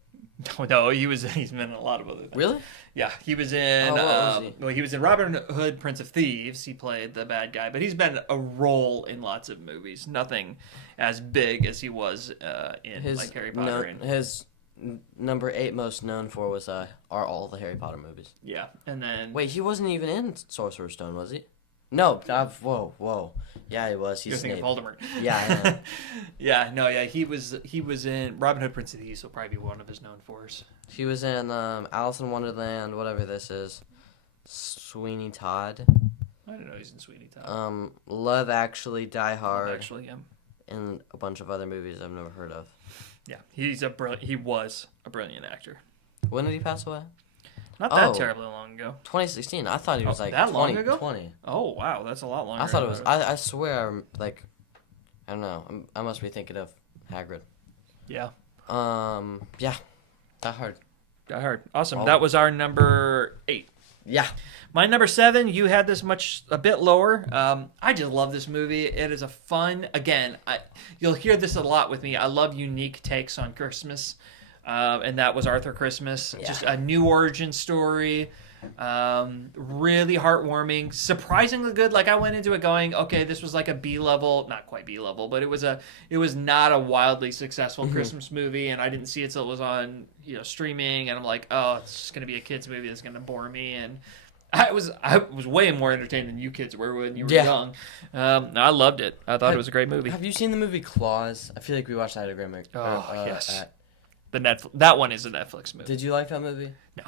No, he's been in a lot of other things. Really? Yeah, he was in. what was he? Well, he was in Robin Hood, Prince of Thieves. He played the bad guy, but he's been a role in lots of movies. Nothing as big as he was in like Harry Potter. His number 8 most known for was are all the Harry Potter movies. Yeah, and then Wait, he wasn't even in Sorcerer's Stone, was he? No. Whoa. Yeah, he was. you're He's thinking Snape. of Voldemort. Yeah. He was in Robin Hood, Prince of Thieves. Will probably be one of his known fors. He was in Alice in Wonderland, whatever this is. Sweeney Todd. I don't know. He's in Sweeney Todd. Love Actually, Die Hard. Actually, yeah. And a bunch of other movies I've never heard of. Yeah, he was a brilliant actor. When did he pass away? Not that terribly long ago. 2016. I thought he was like that long ago? 2020. Oh wow, that's a lot longer. I thought it was. I swear, I don't know. I must be thinking of Hagrid. Yeah. Yeah. Die Hard. Die Hard. Awesome. Oh. That was our number 8. Yeah. My number 7, you had this a bit lower. I just love this movie. It is a fun, again, you'll hear this a lot with me. I love unique takes on Christmas. and that was Arthur Christmas. Yeah. Just a new origin story. Really heartwarming, surprisingly good. Like I went into it going, okay, this was like a B level, not quite B level, but it was not a wildly successful Christmas movie, and I didn't see it till it was on streaming, and I'm like, oh, it's just gonna be a kids movie that's gonna bore me, and I was way more entertained than you kids were when you were young. I loved it. I thought it was a great movie. Have you seen the movie Claws? I feel like we watched that at Grandma. Yes. That one is a Netflix movie. Did you like that movie? No.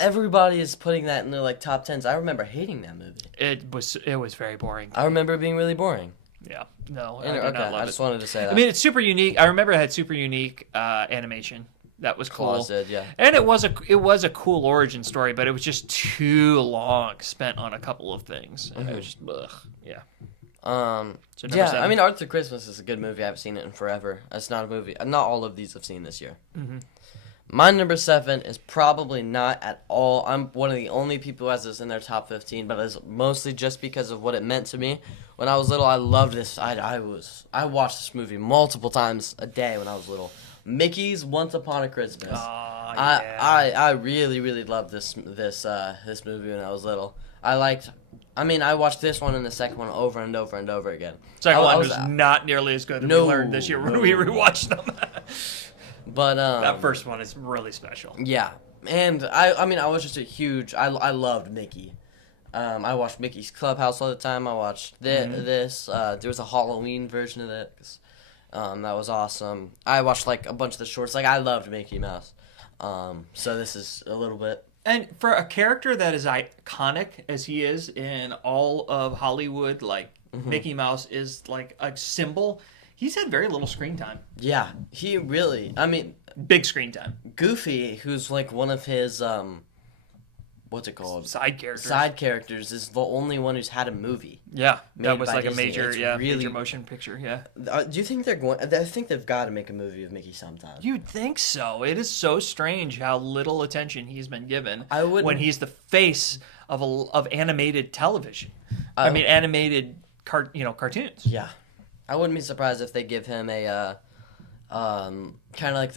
Everybody is putting that in their like top 10s. I remember hating that movie. It was very boring. I remember it being really boring. Yeah. No, I Okay, did not love I just it. wanted to say that. I mean, it's super unique. I remember it had super unique animation. That was cool. Claws did, yeah. And it was a cool origin story, but it was just too long spent on a couple of things. And it was just, yeah. So number yeah, 7. I mean, Arthur Christmas is a good movie. I haven't seen it in forever. It's not a movie. Not all of these I've seen this year. Mm-hmm. My number 7 is probably not at all. I'm one of the only people who has this in their top 15, but it's mostly just because of what it meant to me. When I was little, I loved this. I watched this movie multiple times a day when I was little. Mickey's Once Upon a Christmas. Yeah. I really, really loved this movie when I was little. I watched this one and the second one over and over and over again. Second one was not nearly as good as we learned this year when we rewatched them. But that first one is really special. Yeah, and I was just a huge. I loved Mickey. I watched Mickey's Clubhouse all the time. I watched this. There was a Halloween version of it. That was awesome. I watched like a bunch of the shorts. Like I loved Mickey Mouse. So this is a little bit. And for a character that is iconic as he is in all of Hollywood, like Mickey Mouse is like a symbol. He's had very little screen time. Yeah, he really. I mean, big screen time. Goofy, who's like one of his what's it called? Side characters is the only one who's had a movie. Yeah, that was by like Disney. a major, Really, major motion picture. Yeah. Do you think they're going? I think they've got to make a movie of Mickey sometime. You'd think so. It is so strange how little attention he's been given when he's the face of animated television. I mean, animated cartoons. Yeah. I wouldn't be surprised if they give him a, kind of like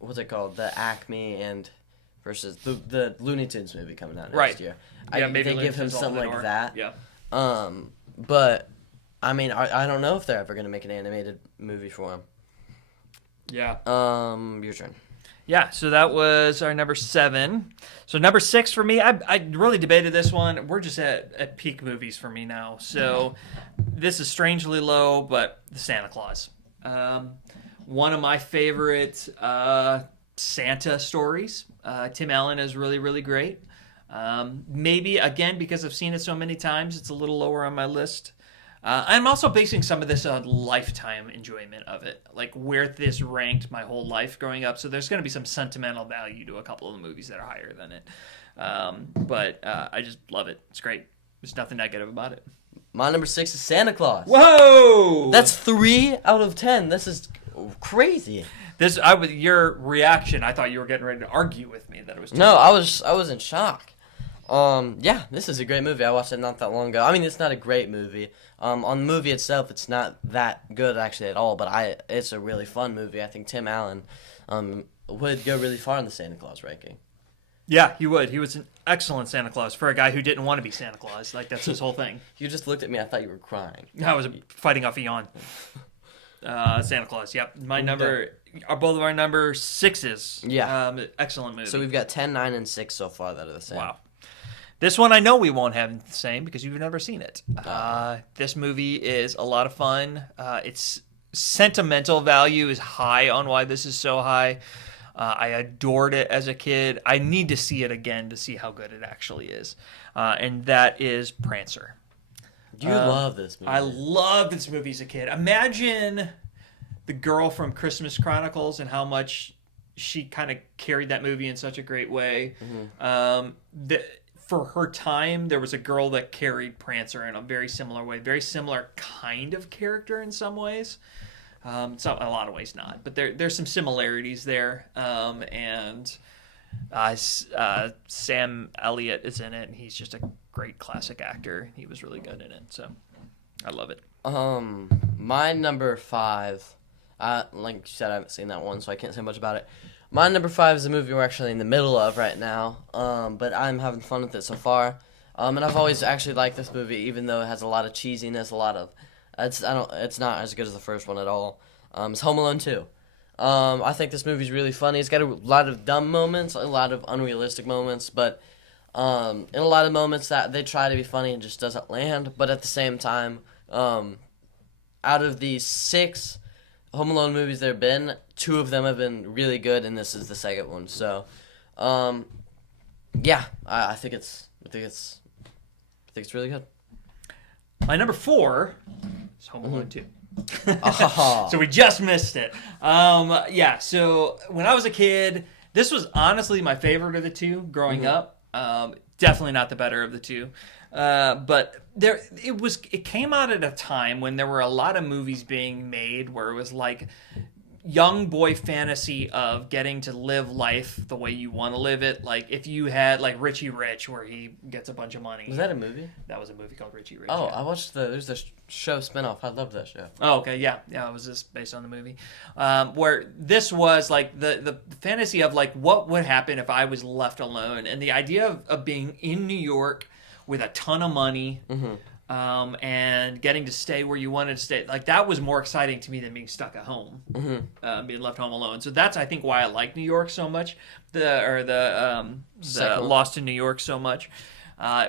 what's it called? The Acme and versus the Looney Tunes movie coming out next year. Yeah, maybe they give him something like that. Yeah. But, I mean, I don't know if they're ever going to make an animated movie for him. Yeah. Your turn. Yeah, so that was our number 7. So number 6 for me, I really debated this one. We're just at peak movies for me now. So this is strangely low, but The Santa Claus. One of my favorite Santa stories. Tim Allen is really, really great. Maybe, again, because I've seen it so many times, it's a little lower on my list. I'm also basing some of this on lifetime enjoyment of it, like where this ranked my whole life growing up. So there's going to be some sentimental value to a couple of the movies that are higher than it. But I just love it. It's great. There's nothing negative about it. My number 6 is Santa Claus. Whoa! That's 3 out of 10. This is crazy. Your reaction, I thought you were getting ready to argue with me that it was too No, low. I was in shock. Yeah, this is a great movie. I watched it not that long ago. I mean, it's not a great movie. On the movie itself, it's not that good actually at all, but it's a really fun movie. I think Tim Allen would go really far in the Santa Claus ranking. Yeah, he would. He was an excellent Santa Claus for a guy who didn't want to be Santa Claus. Like, that's his whole thing. You just looked at me. I thought you were crying. I was fighting off a yawn. Santa Claus, yep. Both of our number 6s. Yeah. Excellent movie. So we've got 10, 9, and 6 so far that are the same. Wow. This one I know we won't have the same because you've never seen it. This movie is a lot of fun. Its sentimental value is high on why this is so high. I adored it as a kid. I need to see it again to see how good it actually is. And that is Prancer. You love this movie. I loved this movie as a kid. Imagine the girl from Christmas Chronicles and how much she kind of carried that movie in such a great way. Mm-hmm. For her time, there was a girl that carried Prancer in a very similar way. Very similar kind of character in some ways. So in a lot of ways not. But there's some similarities there. And Sam Elliott is in it, and he's just a great classic actor. He was really good in it, so I love it. My number 5, like you said, I haven't seen that one, so I can't say much about it. My number 5 is a movie we're actually in the middle of right now, but I'm having fun with it so far. And I've always actually liked this movie, even though it has a lot of cheesiness, a lot of it's not as good as the first one at all. It's Home Alone 2. I think this movie's really funny. It's got a lot of dumb moments, a lot of unrealistic moments, but in a lot of moments that they try to be funny and just doesn't land. But at the same time, out of the 6 Home Alone movies there have been, 2 of them have been really good, and this is the second one. So, yeah, I think it's really good. My number 4 is Home Alone 2. Oh. So we just missed it. Yeah, so when I was a kid, this was honestly my favorite of the 2 growing up. Definitely not the better of the 2. But it came out at a time when there were a lot of movies being made where it was like young boy fantasy of getting to live life the way you want to live it. Like if you had like Richie Rich, where he gets a bunch of money. Was that a movie? That was a movie called Richie Rich. Oh, yeah. I watched there's this show spinoff. I love that show. Oh, okay, yeah, it was just based on the movie. Where this was like the fantasy of like what would happen if I was left alone, and the idea of being in New York with a ton of money. And getting to stay where you wanted to stay, like that was more exciting to me than being stuck at home, being left home alone. So that's I think why I like New York so much, the Lost in New York so much.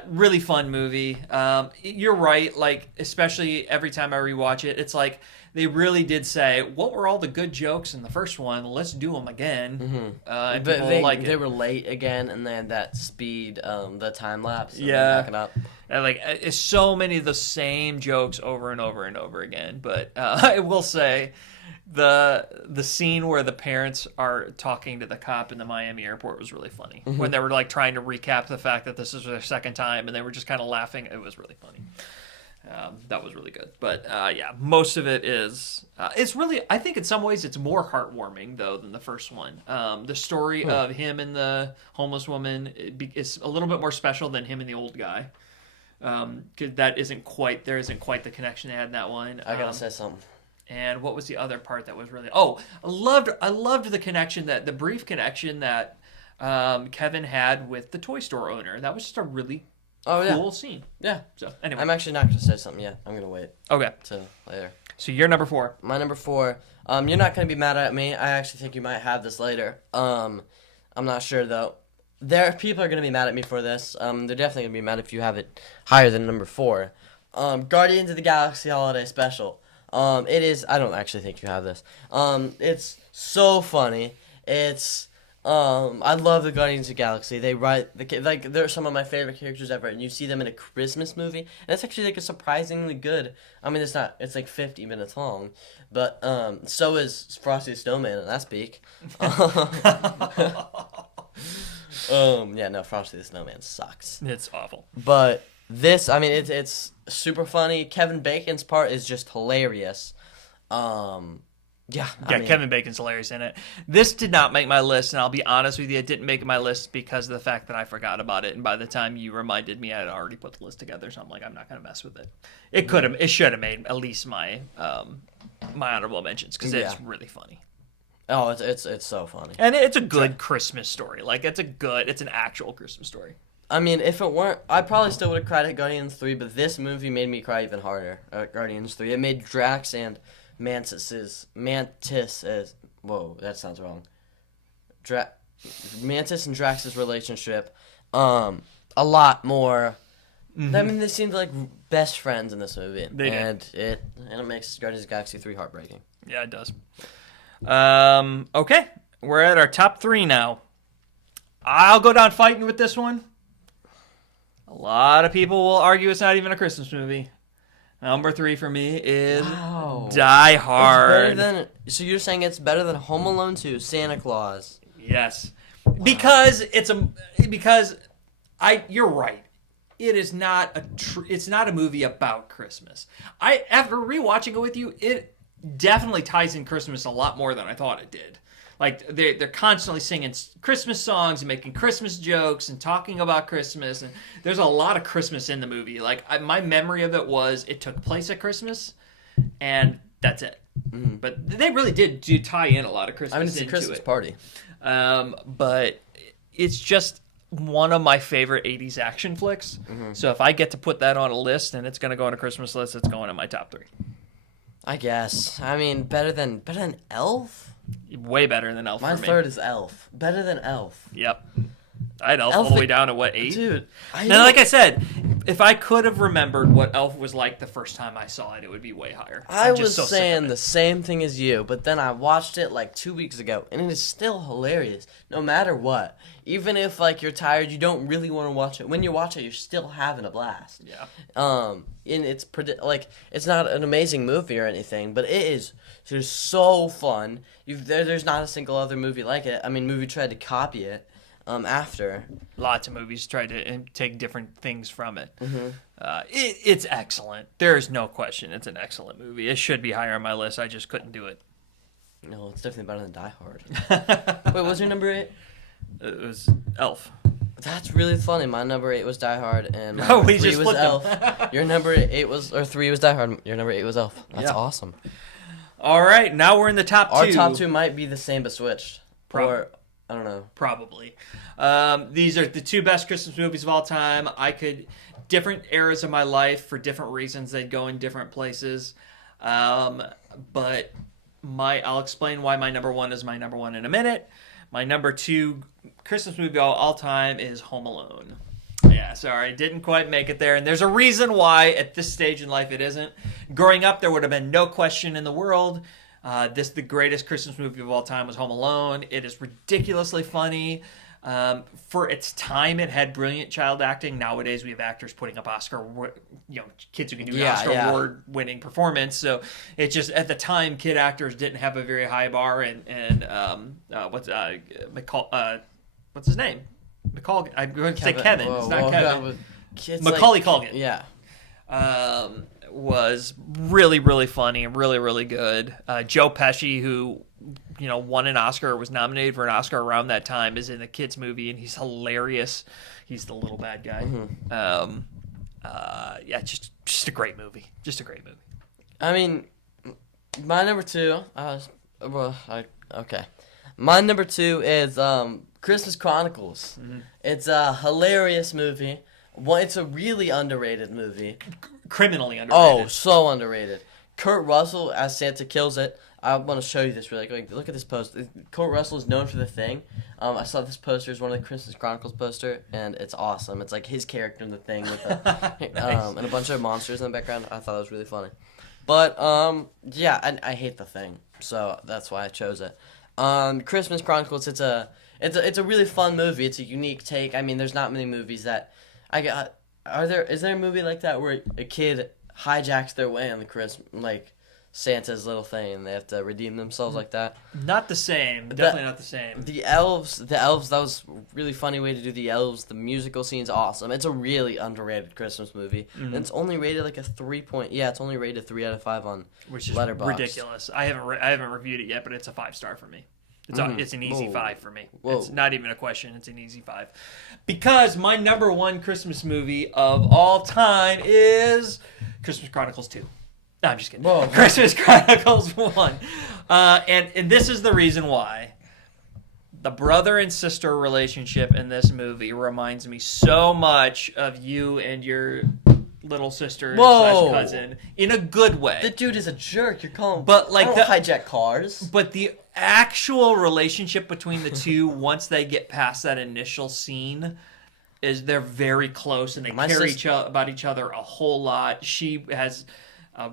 Really fun movie. You're right. Like especially every time I rewatch it, it's like they really did say, "What were all the good jokes in the first one? Let's do them again." And But people like they it. were late again, and they had that speed, the time lapse. Yeah. Backing up. And like it's so many of the same jokes over and over and over again. But I will say, the scene where the parents are talking to the cop in the Miami airport was really funny. When they were like trying to recap the fact that this is their second time, and they were just kind of laughing. It was really funny. That was really good. But yeah, most of it is. It's really. I think in some ways it's more heartwarming though than the first one. The story of him and the homeless woman is a little bit more special than him and the old guy. Because there isn't quite the connection they had in that one. I gotta say something. And what was the other part that was really? Oh, I loved the connection the brief connection that Kevin had with the toy store owner. That was just a really cool scene. Yeah. So anyway, I'm actually not gonna say something yet. I'm gonna wait okay. till later. So you're number 4. My number 4. You're not gonna be mad at me. I actually think you might have this later. I'm not sure though. People are gonna be mad at me for this. They're definitely gonna be mad if you have it higher than number 4. Guardians of the Galaxy Holiday Special. It is. I don't actually think you have this. It's so funny. It's. I love the Guardians of the Galaxy. They write they're some of my favorite characters ever, and you see them in a Christmas movie, and it's actually like a surprisingly good. I mean, it's not. It's like 50 minutes long, but so is Frosty the Snowman, and that's peak. Yeah, no, Frosty the Snowman sucks. It's awful. But this, I mean, it's super funny. Kevin Bacon's part is just hilarious. Yeah, I mean, Kevin Bacon's hilarious in it. This did not make my list, and I'll be honest with you, it didn't make my list because of the fact that I forgot about it. And by the time you reminded me, I had already put the list together. So I'm like, I'm not gonna mess with it. It should have made at least my my honorable mentions because it's really funny. Oh, it's so funny. And it's a good Christmas story. Like it's an actual Christmas story. I mean, if it weren't, I probably still would have cried at Guardians 3, but this movie made me cry even harder at Guardians 3. It made Drax and Mantis whoa, that sounds wrong. Mantis and Drax's relationship, a lot more. I mean, they seemed like best friends in this movie, it makes Guardians of the Galaxy 3 heartbreaking. Yeah, it does. Okay, we're at our top 3 now. I'll go down fighting with this one. A lot of people will argue it's not even a Christmas movie. Number 3 for me is Die Hard. So you're saying it's better than Home Alone 2, Santa Claus? Yes, because you're right. It is not it's not a movie about Christmas. After rewatching it with you, it definitely ties in Christmas a lot more than I thought it did. Like they're constantly singing Christmas songs and making Christmas jokes and talking about Christmas, and there's a lot of Christmas in the movie. Like my memory of it was it took place at Christmas, and That's it. But they really did tie in a lot of Christmas. I mean, it's a into Christmas it. party. But it's just one of my favorite 80s action flicks. So if I get to put that on a list and it's going to go on a Christmas list, it's going in my top 3. I guess. I mean, better than Elf? Way better than Elf My for me. third is Elf. Better than Elf. Yep. I had Elf all the way down to, 8? Dude. Now, like I said, if I could have remembered what Elf was like the first time I saw it, it would be way higher. I was saying the same thing as you, but then I watched it like 2 weeks ago, and it is still hilarious, no matter what. Even if like you're tired, you don't really want to watch it. When you watch it, you're still having a blast. Yeah. And it's it's not an amazing movie or anything, but it is just so fun. There's not a single other movie like it. I mean, movie tried to copy it. After lots of movies tried to take different things from it. It's excellent. There is no question. It's an excellent movie. It should be higher on my list. I just couldn't do it. No, it's definitely better than Die Hard. Wait, what's your number 8? It was Elf. That's really funny. My number 8 was Die Hard, and my Oh, number we 3 just was flipped Elf. them. Your number 8 was, or 3 was Die Hard. Your number 8 was Elf. That's Yeah. awesome. All right, now we're in the top 2. Our top 2 might be the same but switched. Or I don't know. Probably. These are the 2 best Christmas movies of all time. Different eras of my life for different reasons. They'd go in different places. But I'll explain why my number 1 is my number 1 in a minute. My number 2 Christmas movie of all time is Home Alone. Yeah, sorry, didn't quite make it there. And there's a reason why at this stage in life it isn't. Growing up, there would have been no question in the world. The greatest Christmas movie of all time was Home Alone. It is ridiculously funny. For its time, it had brilliant child acting. Nowadays, we have actors putting up kids who can do an Oscar award-winning performance. So it's just at the time, kid actors didn't have a very high bar. What's his name? I'm going to say Kevin. It's not Kevin. Macaulay Culkin. Yeah. Was really, really funny and really, really good. Joe Pesci, who won an Oscar or was nominated for an Oscar around that time, is in a kids movie, and he's hilarious. He's the little bad guy. Just a great movie. Just a great movie. I mean, my number 2. Okay. My number 2 is Christmas Chronicles. It's a hilarious movie. It's a really underrated movie. Criminally underrated. Oh, so underrated. Kurt Russell as Santa kills it. I want to show you this really quick. Look at this poster. Kurt Russell is known for The Thing. I saw this poster. It's one of the Christmas Chronicles poster, and it's awesome. It's like his character in The Thing with nice. And a bunch of monsters in the background. I thought it was really funny. But yeah, I hate The Thing, so that's why I chose it. Christmas Chronicles. It's a really fun movie. It's a unique take. I mean, there's not many movies that is there a movie like that where a kid hijacks their way on the Christmas, like Santa's little thing, and they have to redeem themselves like that? Not the same. Definitely not the same. The elves, that was a really funny way to do the elves. The musical scene's awesome. It's a really underrated Christmas movie. And it's only rated like a 3 point. Yeah, it's only rated 3 out of 5 on which is Letterboxd. Ridiculous. I haven't reviewed it yet, but it's a 5-star for me. It's an easy 5 for me. Whoa. It's not even a question. It's an easy 5. Because my number 1 Christmas movie of all time is Christmas Chronicles 2. No, I'm just kidding. Whoa. Christmas Chronicles 1. And this is the reason why. The brother and sister relationship in this movie reminds me so much of you and your little sister / cousin in a good way. The dude is a jerk. You're calling. But like I don't hijack cars. But the actual relationship between the two, once they get past that initial scene, is they're very close and they care about each other a whole lot. She has a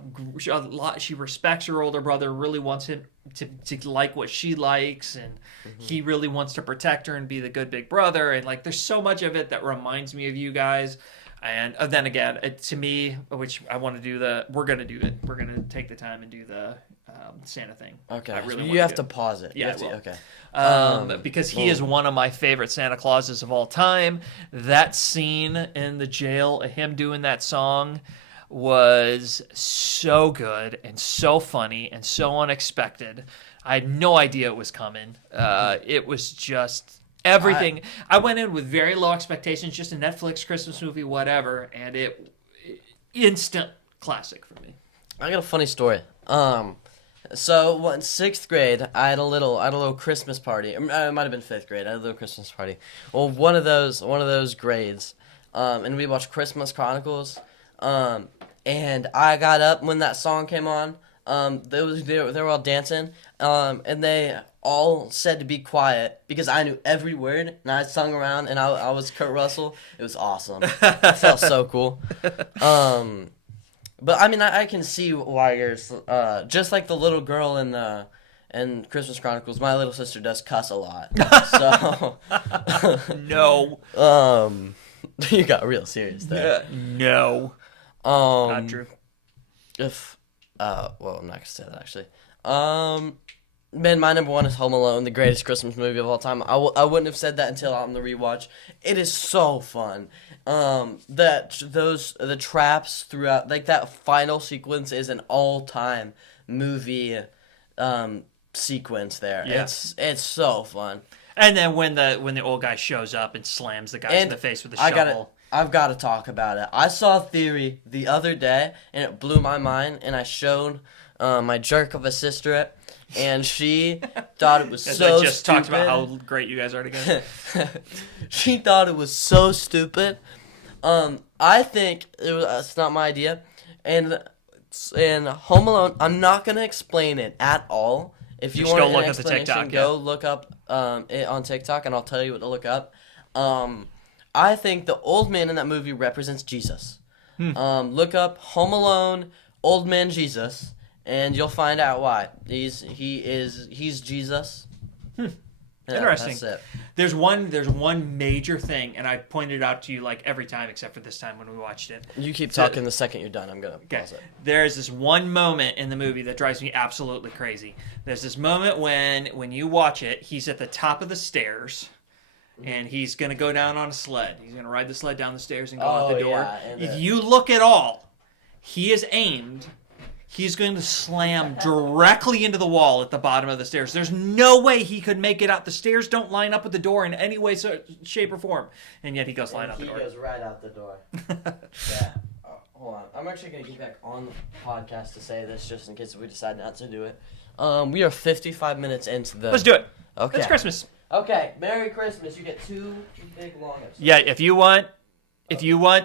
lot. She respects her older brother. Really wants him to like what she likes, and he really wants to protect her and be the good big brother. And like, there's so much of it that reminds me of you guys. And then again, to me, which I want to do we're going to do it. We're going to take the time and do the Santa thing. Okay. I really you have to pause it. Yeah, okay. Because he is one of my favorite Santa Clauses of all time. That scene in the jail, him doing that song, was so good and so funny and so unexpected. I had no idea it was coming. It was just everything. I went in with very low expectations, just a Netflix Christmas movie, whatever, and it instant classic for me. I got a funny story. So in sixth grade, I had a little Christmas party. It might have been fifth grade. I had a little Christmas party. Well, one of those grades, and we watched Christmas Chronicles. And I got up when that song came on. They were all dancing. And they all said to be quiet because I knew every word and I sung around and I was Kurt Russell. It was awesome. It felt so cool. But I mean, I can see why you're just like the little girl in Christmas Chronicles. My little sister does cuss a lot, so No. You got real serious there. No. Not true. Well, I'm not gonna say that actually. Man, my number one is Home Alone, the greatest Christmas movie of all time. I wouldn't have said that until on the rewatch. It is so fun. The traps throughout, like that final sequence is an all-time movie sequence there. Yeah. It's so fun. And then when the old guy shows up and slams the guy in the face with the shovel. I've got to talk about it. I saw Theory the other day, and it blew my mind, and I showed my jerk of a sister it, and she thought it was so stupid. I just talked about how great you guys are together. She thought it was so stupid. I think it's not my idea, and Home Alone, I'm not going to explain it at all. If you want an explanation, go look up it on TikTok, and I'll tell you what to look up. I think the old man in that movie represents Jesus. Look up Home Alone, Old Man Jesus, and you'll find out why. He's Jesus. Yeah, Interesting. That's it. There's one major thing, and I pointed it out to you like every time except for this time when we watched it. You keep talking. The second you're done, I'm gonna pause it. There's this one moment in the movie that drives me absolutely crazy. There's this moment when you watch it, he's at the top of the stairs, and he's gonna go down on a sled. He's gonna ride the sled down the stairs and go out the door. Yeah, if you look at all, he is aimed. He's going to slam directly into the wall at the bottom of the stairs. There's no way he could make it out. The stairs don't line up with the door in any way, shape, or form. And yet he goes flying out the door. He goes right out the door. Yeah. Hold on. I'm actually going to get back on the podcast to say this just in case we decide not to do it. We are 55 minutes into the... Let's do it. Okay. It's Christmas. Okay. Merry Christmas. You get 2 big long episodes. Yeah, if you want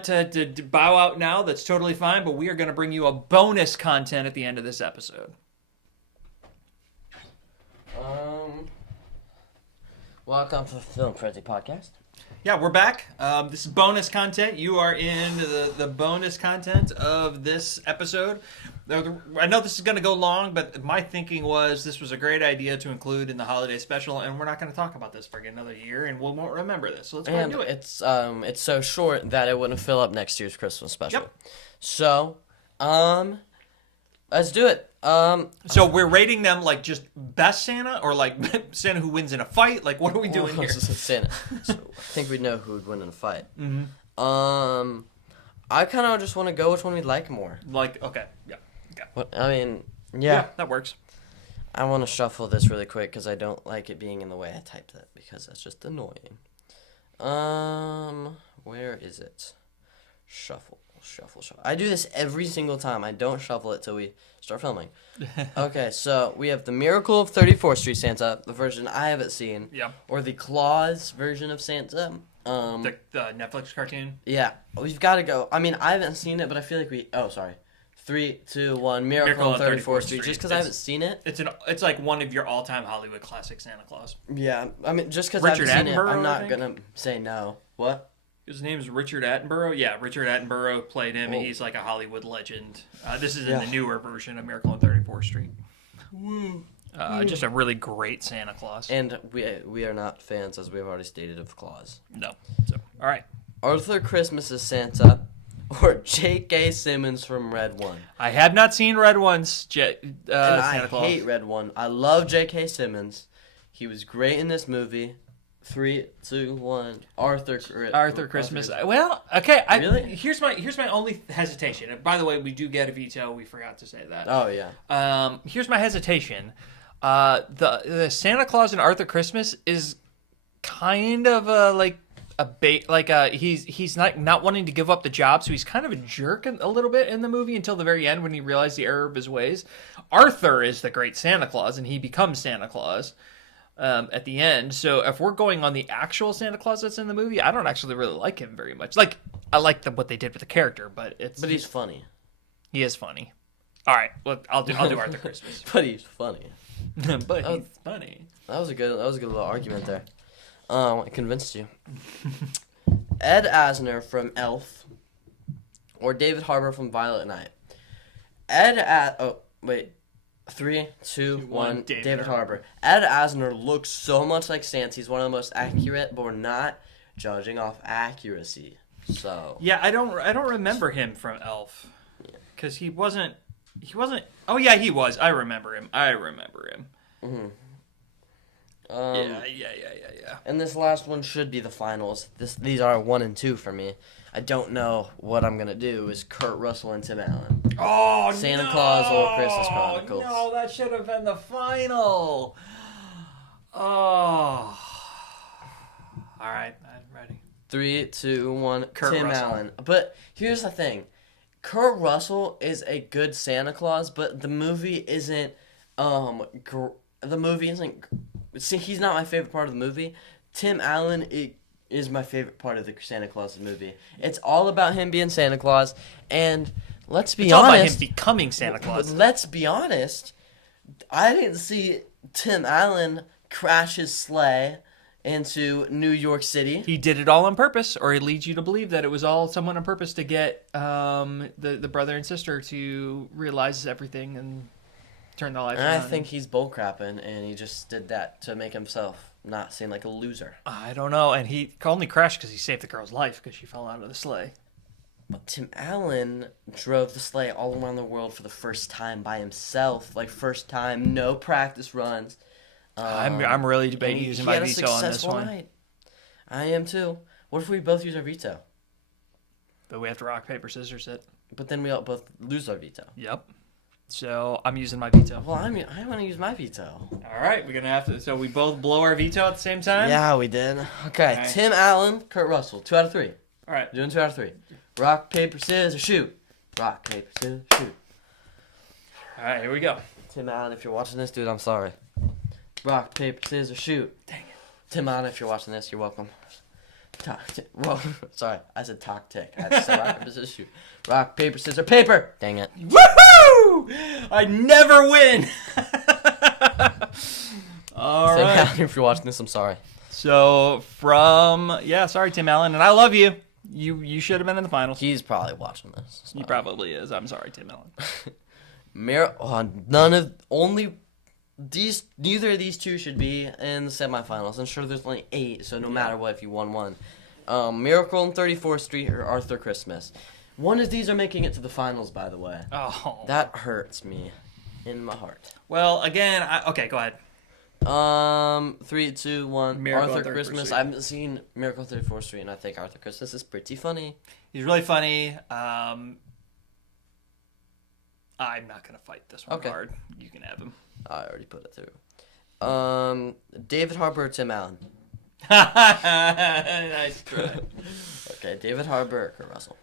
to bow out now, that's totally fine, but we are going to bring you a bonus content at the end of this episode. Welcome to the Film Frenzy Podcast. Yeah, we're back. This is bonus content. You are in the bonus content of this episode. I know this is going to go long, but my thinking was this was a great idea to include in the holiday special, and we're not going to talk about this for another year, and we won't remember this. So let's go ahead and do it. It's so short that it wouldn't fill up next year's Christmas special. Yep. So, let's do it. So we're rating them like just best Santa or like Santa who wins in a fight? Like what are we doing here? Santa. So I think we know who would win in a fight. Mm-hmm. I kind of just want to go which one we like more. Like, okay. Yeah. Yeah, that works. I want to shuffle this really quick because I don't like it being in the way I typed it because that's just annoying. Where is it? Shuffle. I do this every single time. I don't shuffle it till we start filming. Okay, so we have the Miracle of 34th Street Santa, the version I haven't seen. Yeah. Or the Claus version of Santa. The Netflix cartoon. Yeah, we've got to go. I mean, I haven't seen it, but I feel like we. Oh, sorry. 3, 2, 1. Miracle on 34th Street. Just because I haven't seen it. It's like one of your all-time Hollywood classic Santa Claus. Yeah, I mean, just because I haven't seen it, I'm not gonna say no. What? His name is Richard Attenborough. Yeah, Richard Attenborough played him. Oh. He's like a Hollywood legend. This is in the newer version of Miracle on 34th Street. Just a really great Santa Claus. And we are not fans, as we have already stated, of Claus. No. So, all right. Arthur Christmas' Santa or J.K. Simmons from Red One. I have not seen Red One's Santa Claus. I hate Red One. I love J.K. Simmons. He was great in this movie. 3, 2, 1. Arthur Christmas. Well, okay. Really? Here's my only hesitation. And by the way, we do get a veto. We forgot to say that. Oh yeah. Here's my hesitation. The Santa Claus and Arthur Christmas is kind of he's not wanting to give up the job, so he's kind of a jerk a little bit in the movie until the very end when he realized the error of his ways. Arthur is the great Santa Claus, and he becomes Santa Claus at the end. So if we're going on the actual Santa Claus that's in the movie, I don't actually really like him very much. Like, I like what they did with the character, but he's funny. He is funny. All right, well, I'll do Arthur Christmas. But he's funny. But he's funny. That was a good little argument there. I convinced you. Ed Asner from Elf, or David Harbour from Violet Night. Oh wait, 3, 2, 1. David Harbour. Ed Asner looks so much like Santa. He's one of the most accurate, but we're not judging off accuracy. So yeah, I don't remember him from Elf, because he wasn't. Oh yeah, he was. I remember him. Mm-hmm. Yeah. And this last one should be the finals. These are 1 and 2 for me. I don't know what I'm gonna do. Is Kurt Russell and Tim Allen? Oh, Santa Claus or Christmas Chronicles? No, that should have been the final. Oh. All right, I'm ready. 3, 2, 1. Tim Russell. Allen. But here's the thing. Kurt Russell is a good Santa Claus, but the movie isn't. See, he's not my favorite part of the movie. Tim Allen is my favorite part of the Santa Claus movie. It's all about him being Santa Claus, and let's be honest. It's all about him becoming Santa Claus. Let's be honest. I didn't see Tim Allen crash his sleigh into New York City. He did it all on purpose, or it leads you to believe that it was all someone on purpose to get the brother and sister to realize everything and turn their lives around. I think he's bullcrapping, and he just did that to make himself not seem like a loser. I don't know, and he only crashed because he saved the girl's life because she fell out of the sleigh. But Tim Allen drove the sleigh all around the world for the first time by himself. Like, first time, no practice runs. I'm really debating using my veto on this one. Night. I am too. What if we both use our veto? But we have to rock, paper, scissors it. But then we all both lose our veto. Yep. So I'm using my veto. Well, I want to use my veto. All right, we're gonna have to. So we both blow our veto at the same time. Yeah, we did. Okay, right. Tim Allen, Kurt Russell, 2 out of 3. All right, doing 2 out of 3. Rock, paper, scissors, shoot. Rock, paper, scissors, shoot. All right, here we go. Tim Allen, if you're watching this, dude, I'm sorry. Rock, paper, scissors, shoot. Dang it. Tim Allen, if you're watching this, you're welcome. Sorry, I said talk tick. I had to say rock, paper, scissors, shoot. Rock, paper, scissors, paper. Dang it. Woohoo! I never win. All Tim right. Allen, if you're watching this, I'm sorry. So sorry, Tim Allen, and I love you. You should have been in the finals. He's probably watching this. So. He probably is. I'm sorry, Tim Allen. Neither of these two should be in the semifinals. I'm sure there's only 8, so no matter what, if you won one. Miracle on 34th Street or Arthur Christmas. One of these are making it to the finals, by the way. Oh. That hurts me in my heart. Well, again, okay, go ahead. 3, 2, 1. Miracle Arthur Christmas. I haven't seen Miracle on 34th Street, and I think Arthur Christmas is pretty funny. He's really funny. I'm not gonna fight this one hard. You can have him. I already put it through. David Harbour or Tim Allen? Nice try. Okay, David Harbour or Kurt Russell?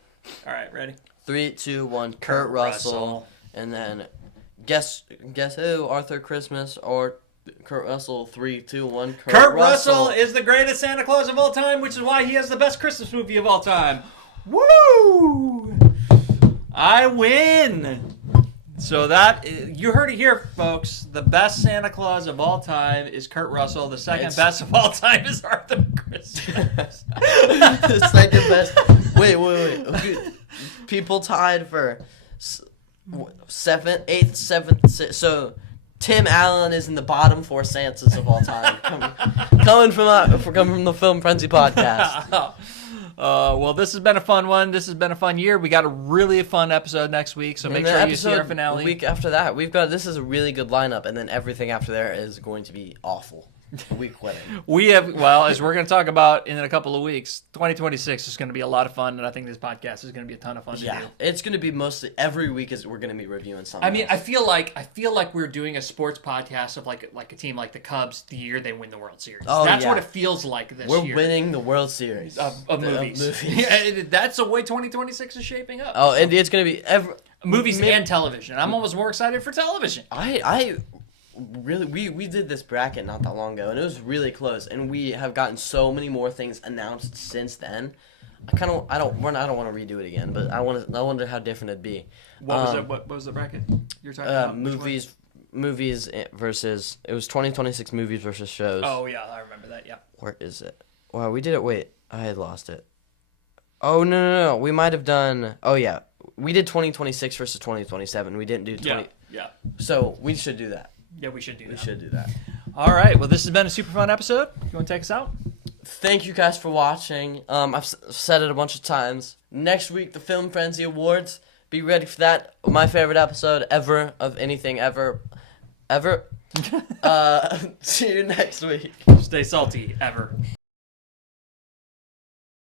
All right, ready? 3, 2, 1. Kurt Russell. And then guess who? Arthur Christmas or Kurt Russell? 3, 2, 1. Kurt Russell is the greatest Santa Claus of all time, which is why he has the best Christmas movie of all time. Woo! I win. So you heard it here, folks. The best Santa Claus of all time is Kurt Russell. The second best of all time is Arthur Christmas. The second best. Wait. People tied for 7th, 8th, 7th. So Tim Allen is in the bottom 4 Santas of all time. coming from the Film Frenzy podcast. Well, this has been a fun one. This has been a fun year. We got a really fun episode next week, so make sure you see our finale. The week after that, this is a really good lineup, and then everything after there is going to be awful. week winning. We have, well, as we're going to talk about in a couple of weeks, 2026 is going to be a lot of fun, and I think this podcast is going to be a ton of fun to do. It's going to be mostly every week we're going to be reviewing something. I mean, I feel like we're doing a sports podcast of like a team like the Cubs the year they win the World Series. That's what it feels like this year. We're winning the World Series of movies. Yeah, that's the way 2026 is shaping up. Oh, and it's going to be movies and television. I'm almost more excited for television. I really we did this bracket not that long ago, and it was really close, and we have gotten so many more things announced since then. I don't want to redo it again, but I wonder how different it'd be. What was the bracket you're talking about? Movies versus, it was 2026 movies versus shows. Oh yeah, I remember that. Yeah. Where is it? Wow, we did it. Wait, I had lost it. Oh no, we might have done. Oh yeah, we did 2026 versus 2027. We didn't do 20. Yeah. So we should do that. Yeah, we should do that. We should do that. All right. Well, this has been a super fun episode. You want to take us out? Thank you guys for watching. I've said it a bunch of times. Next week, the Film Frenzy Awards. Be ready for that. My favorite episode ever of anything ever. See you next week. Stay salty, ever.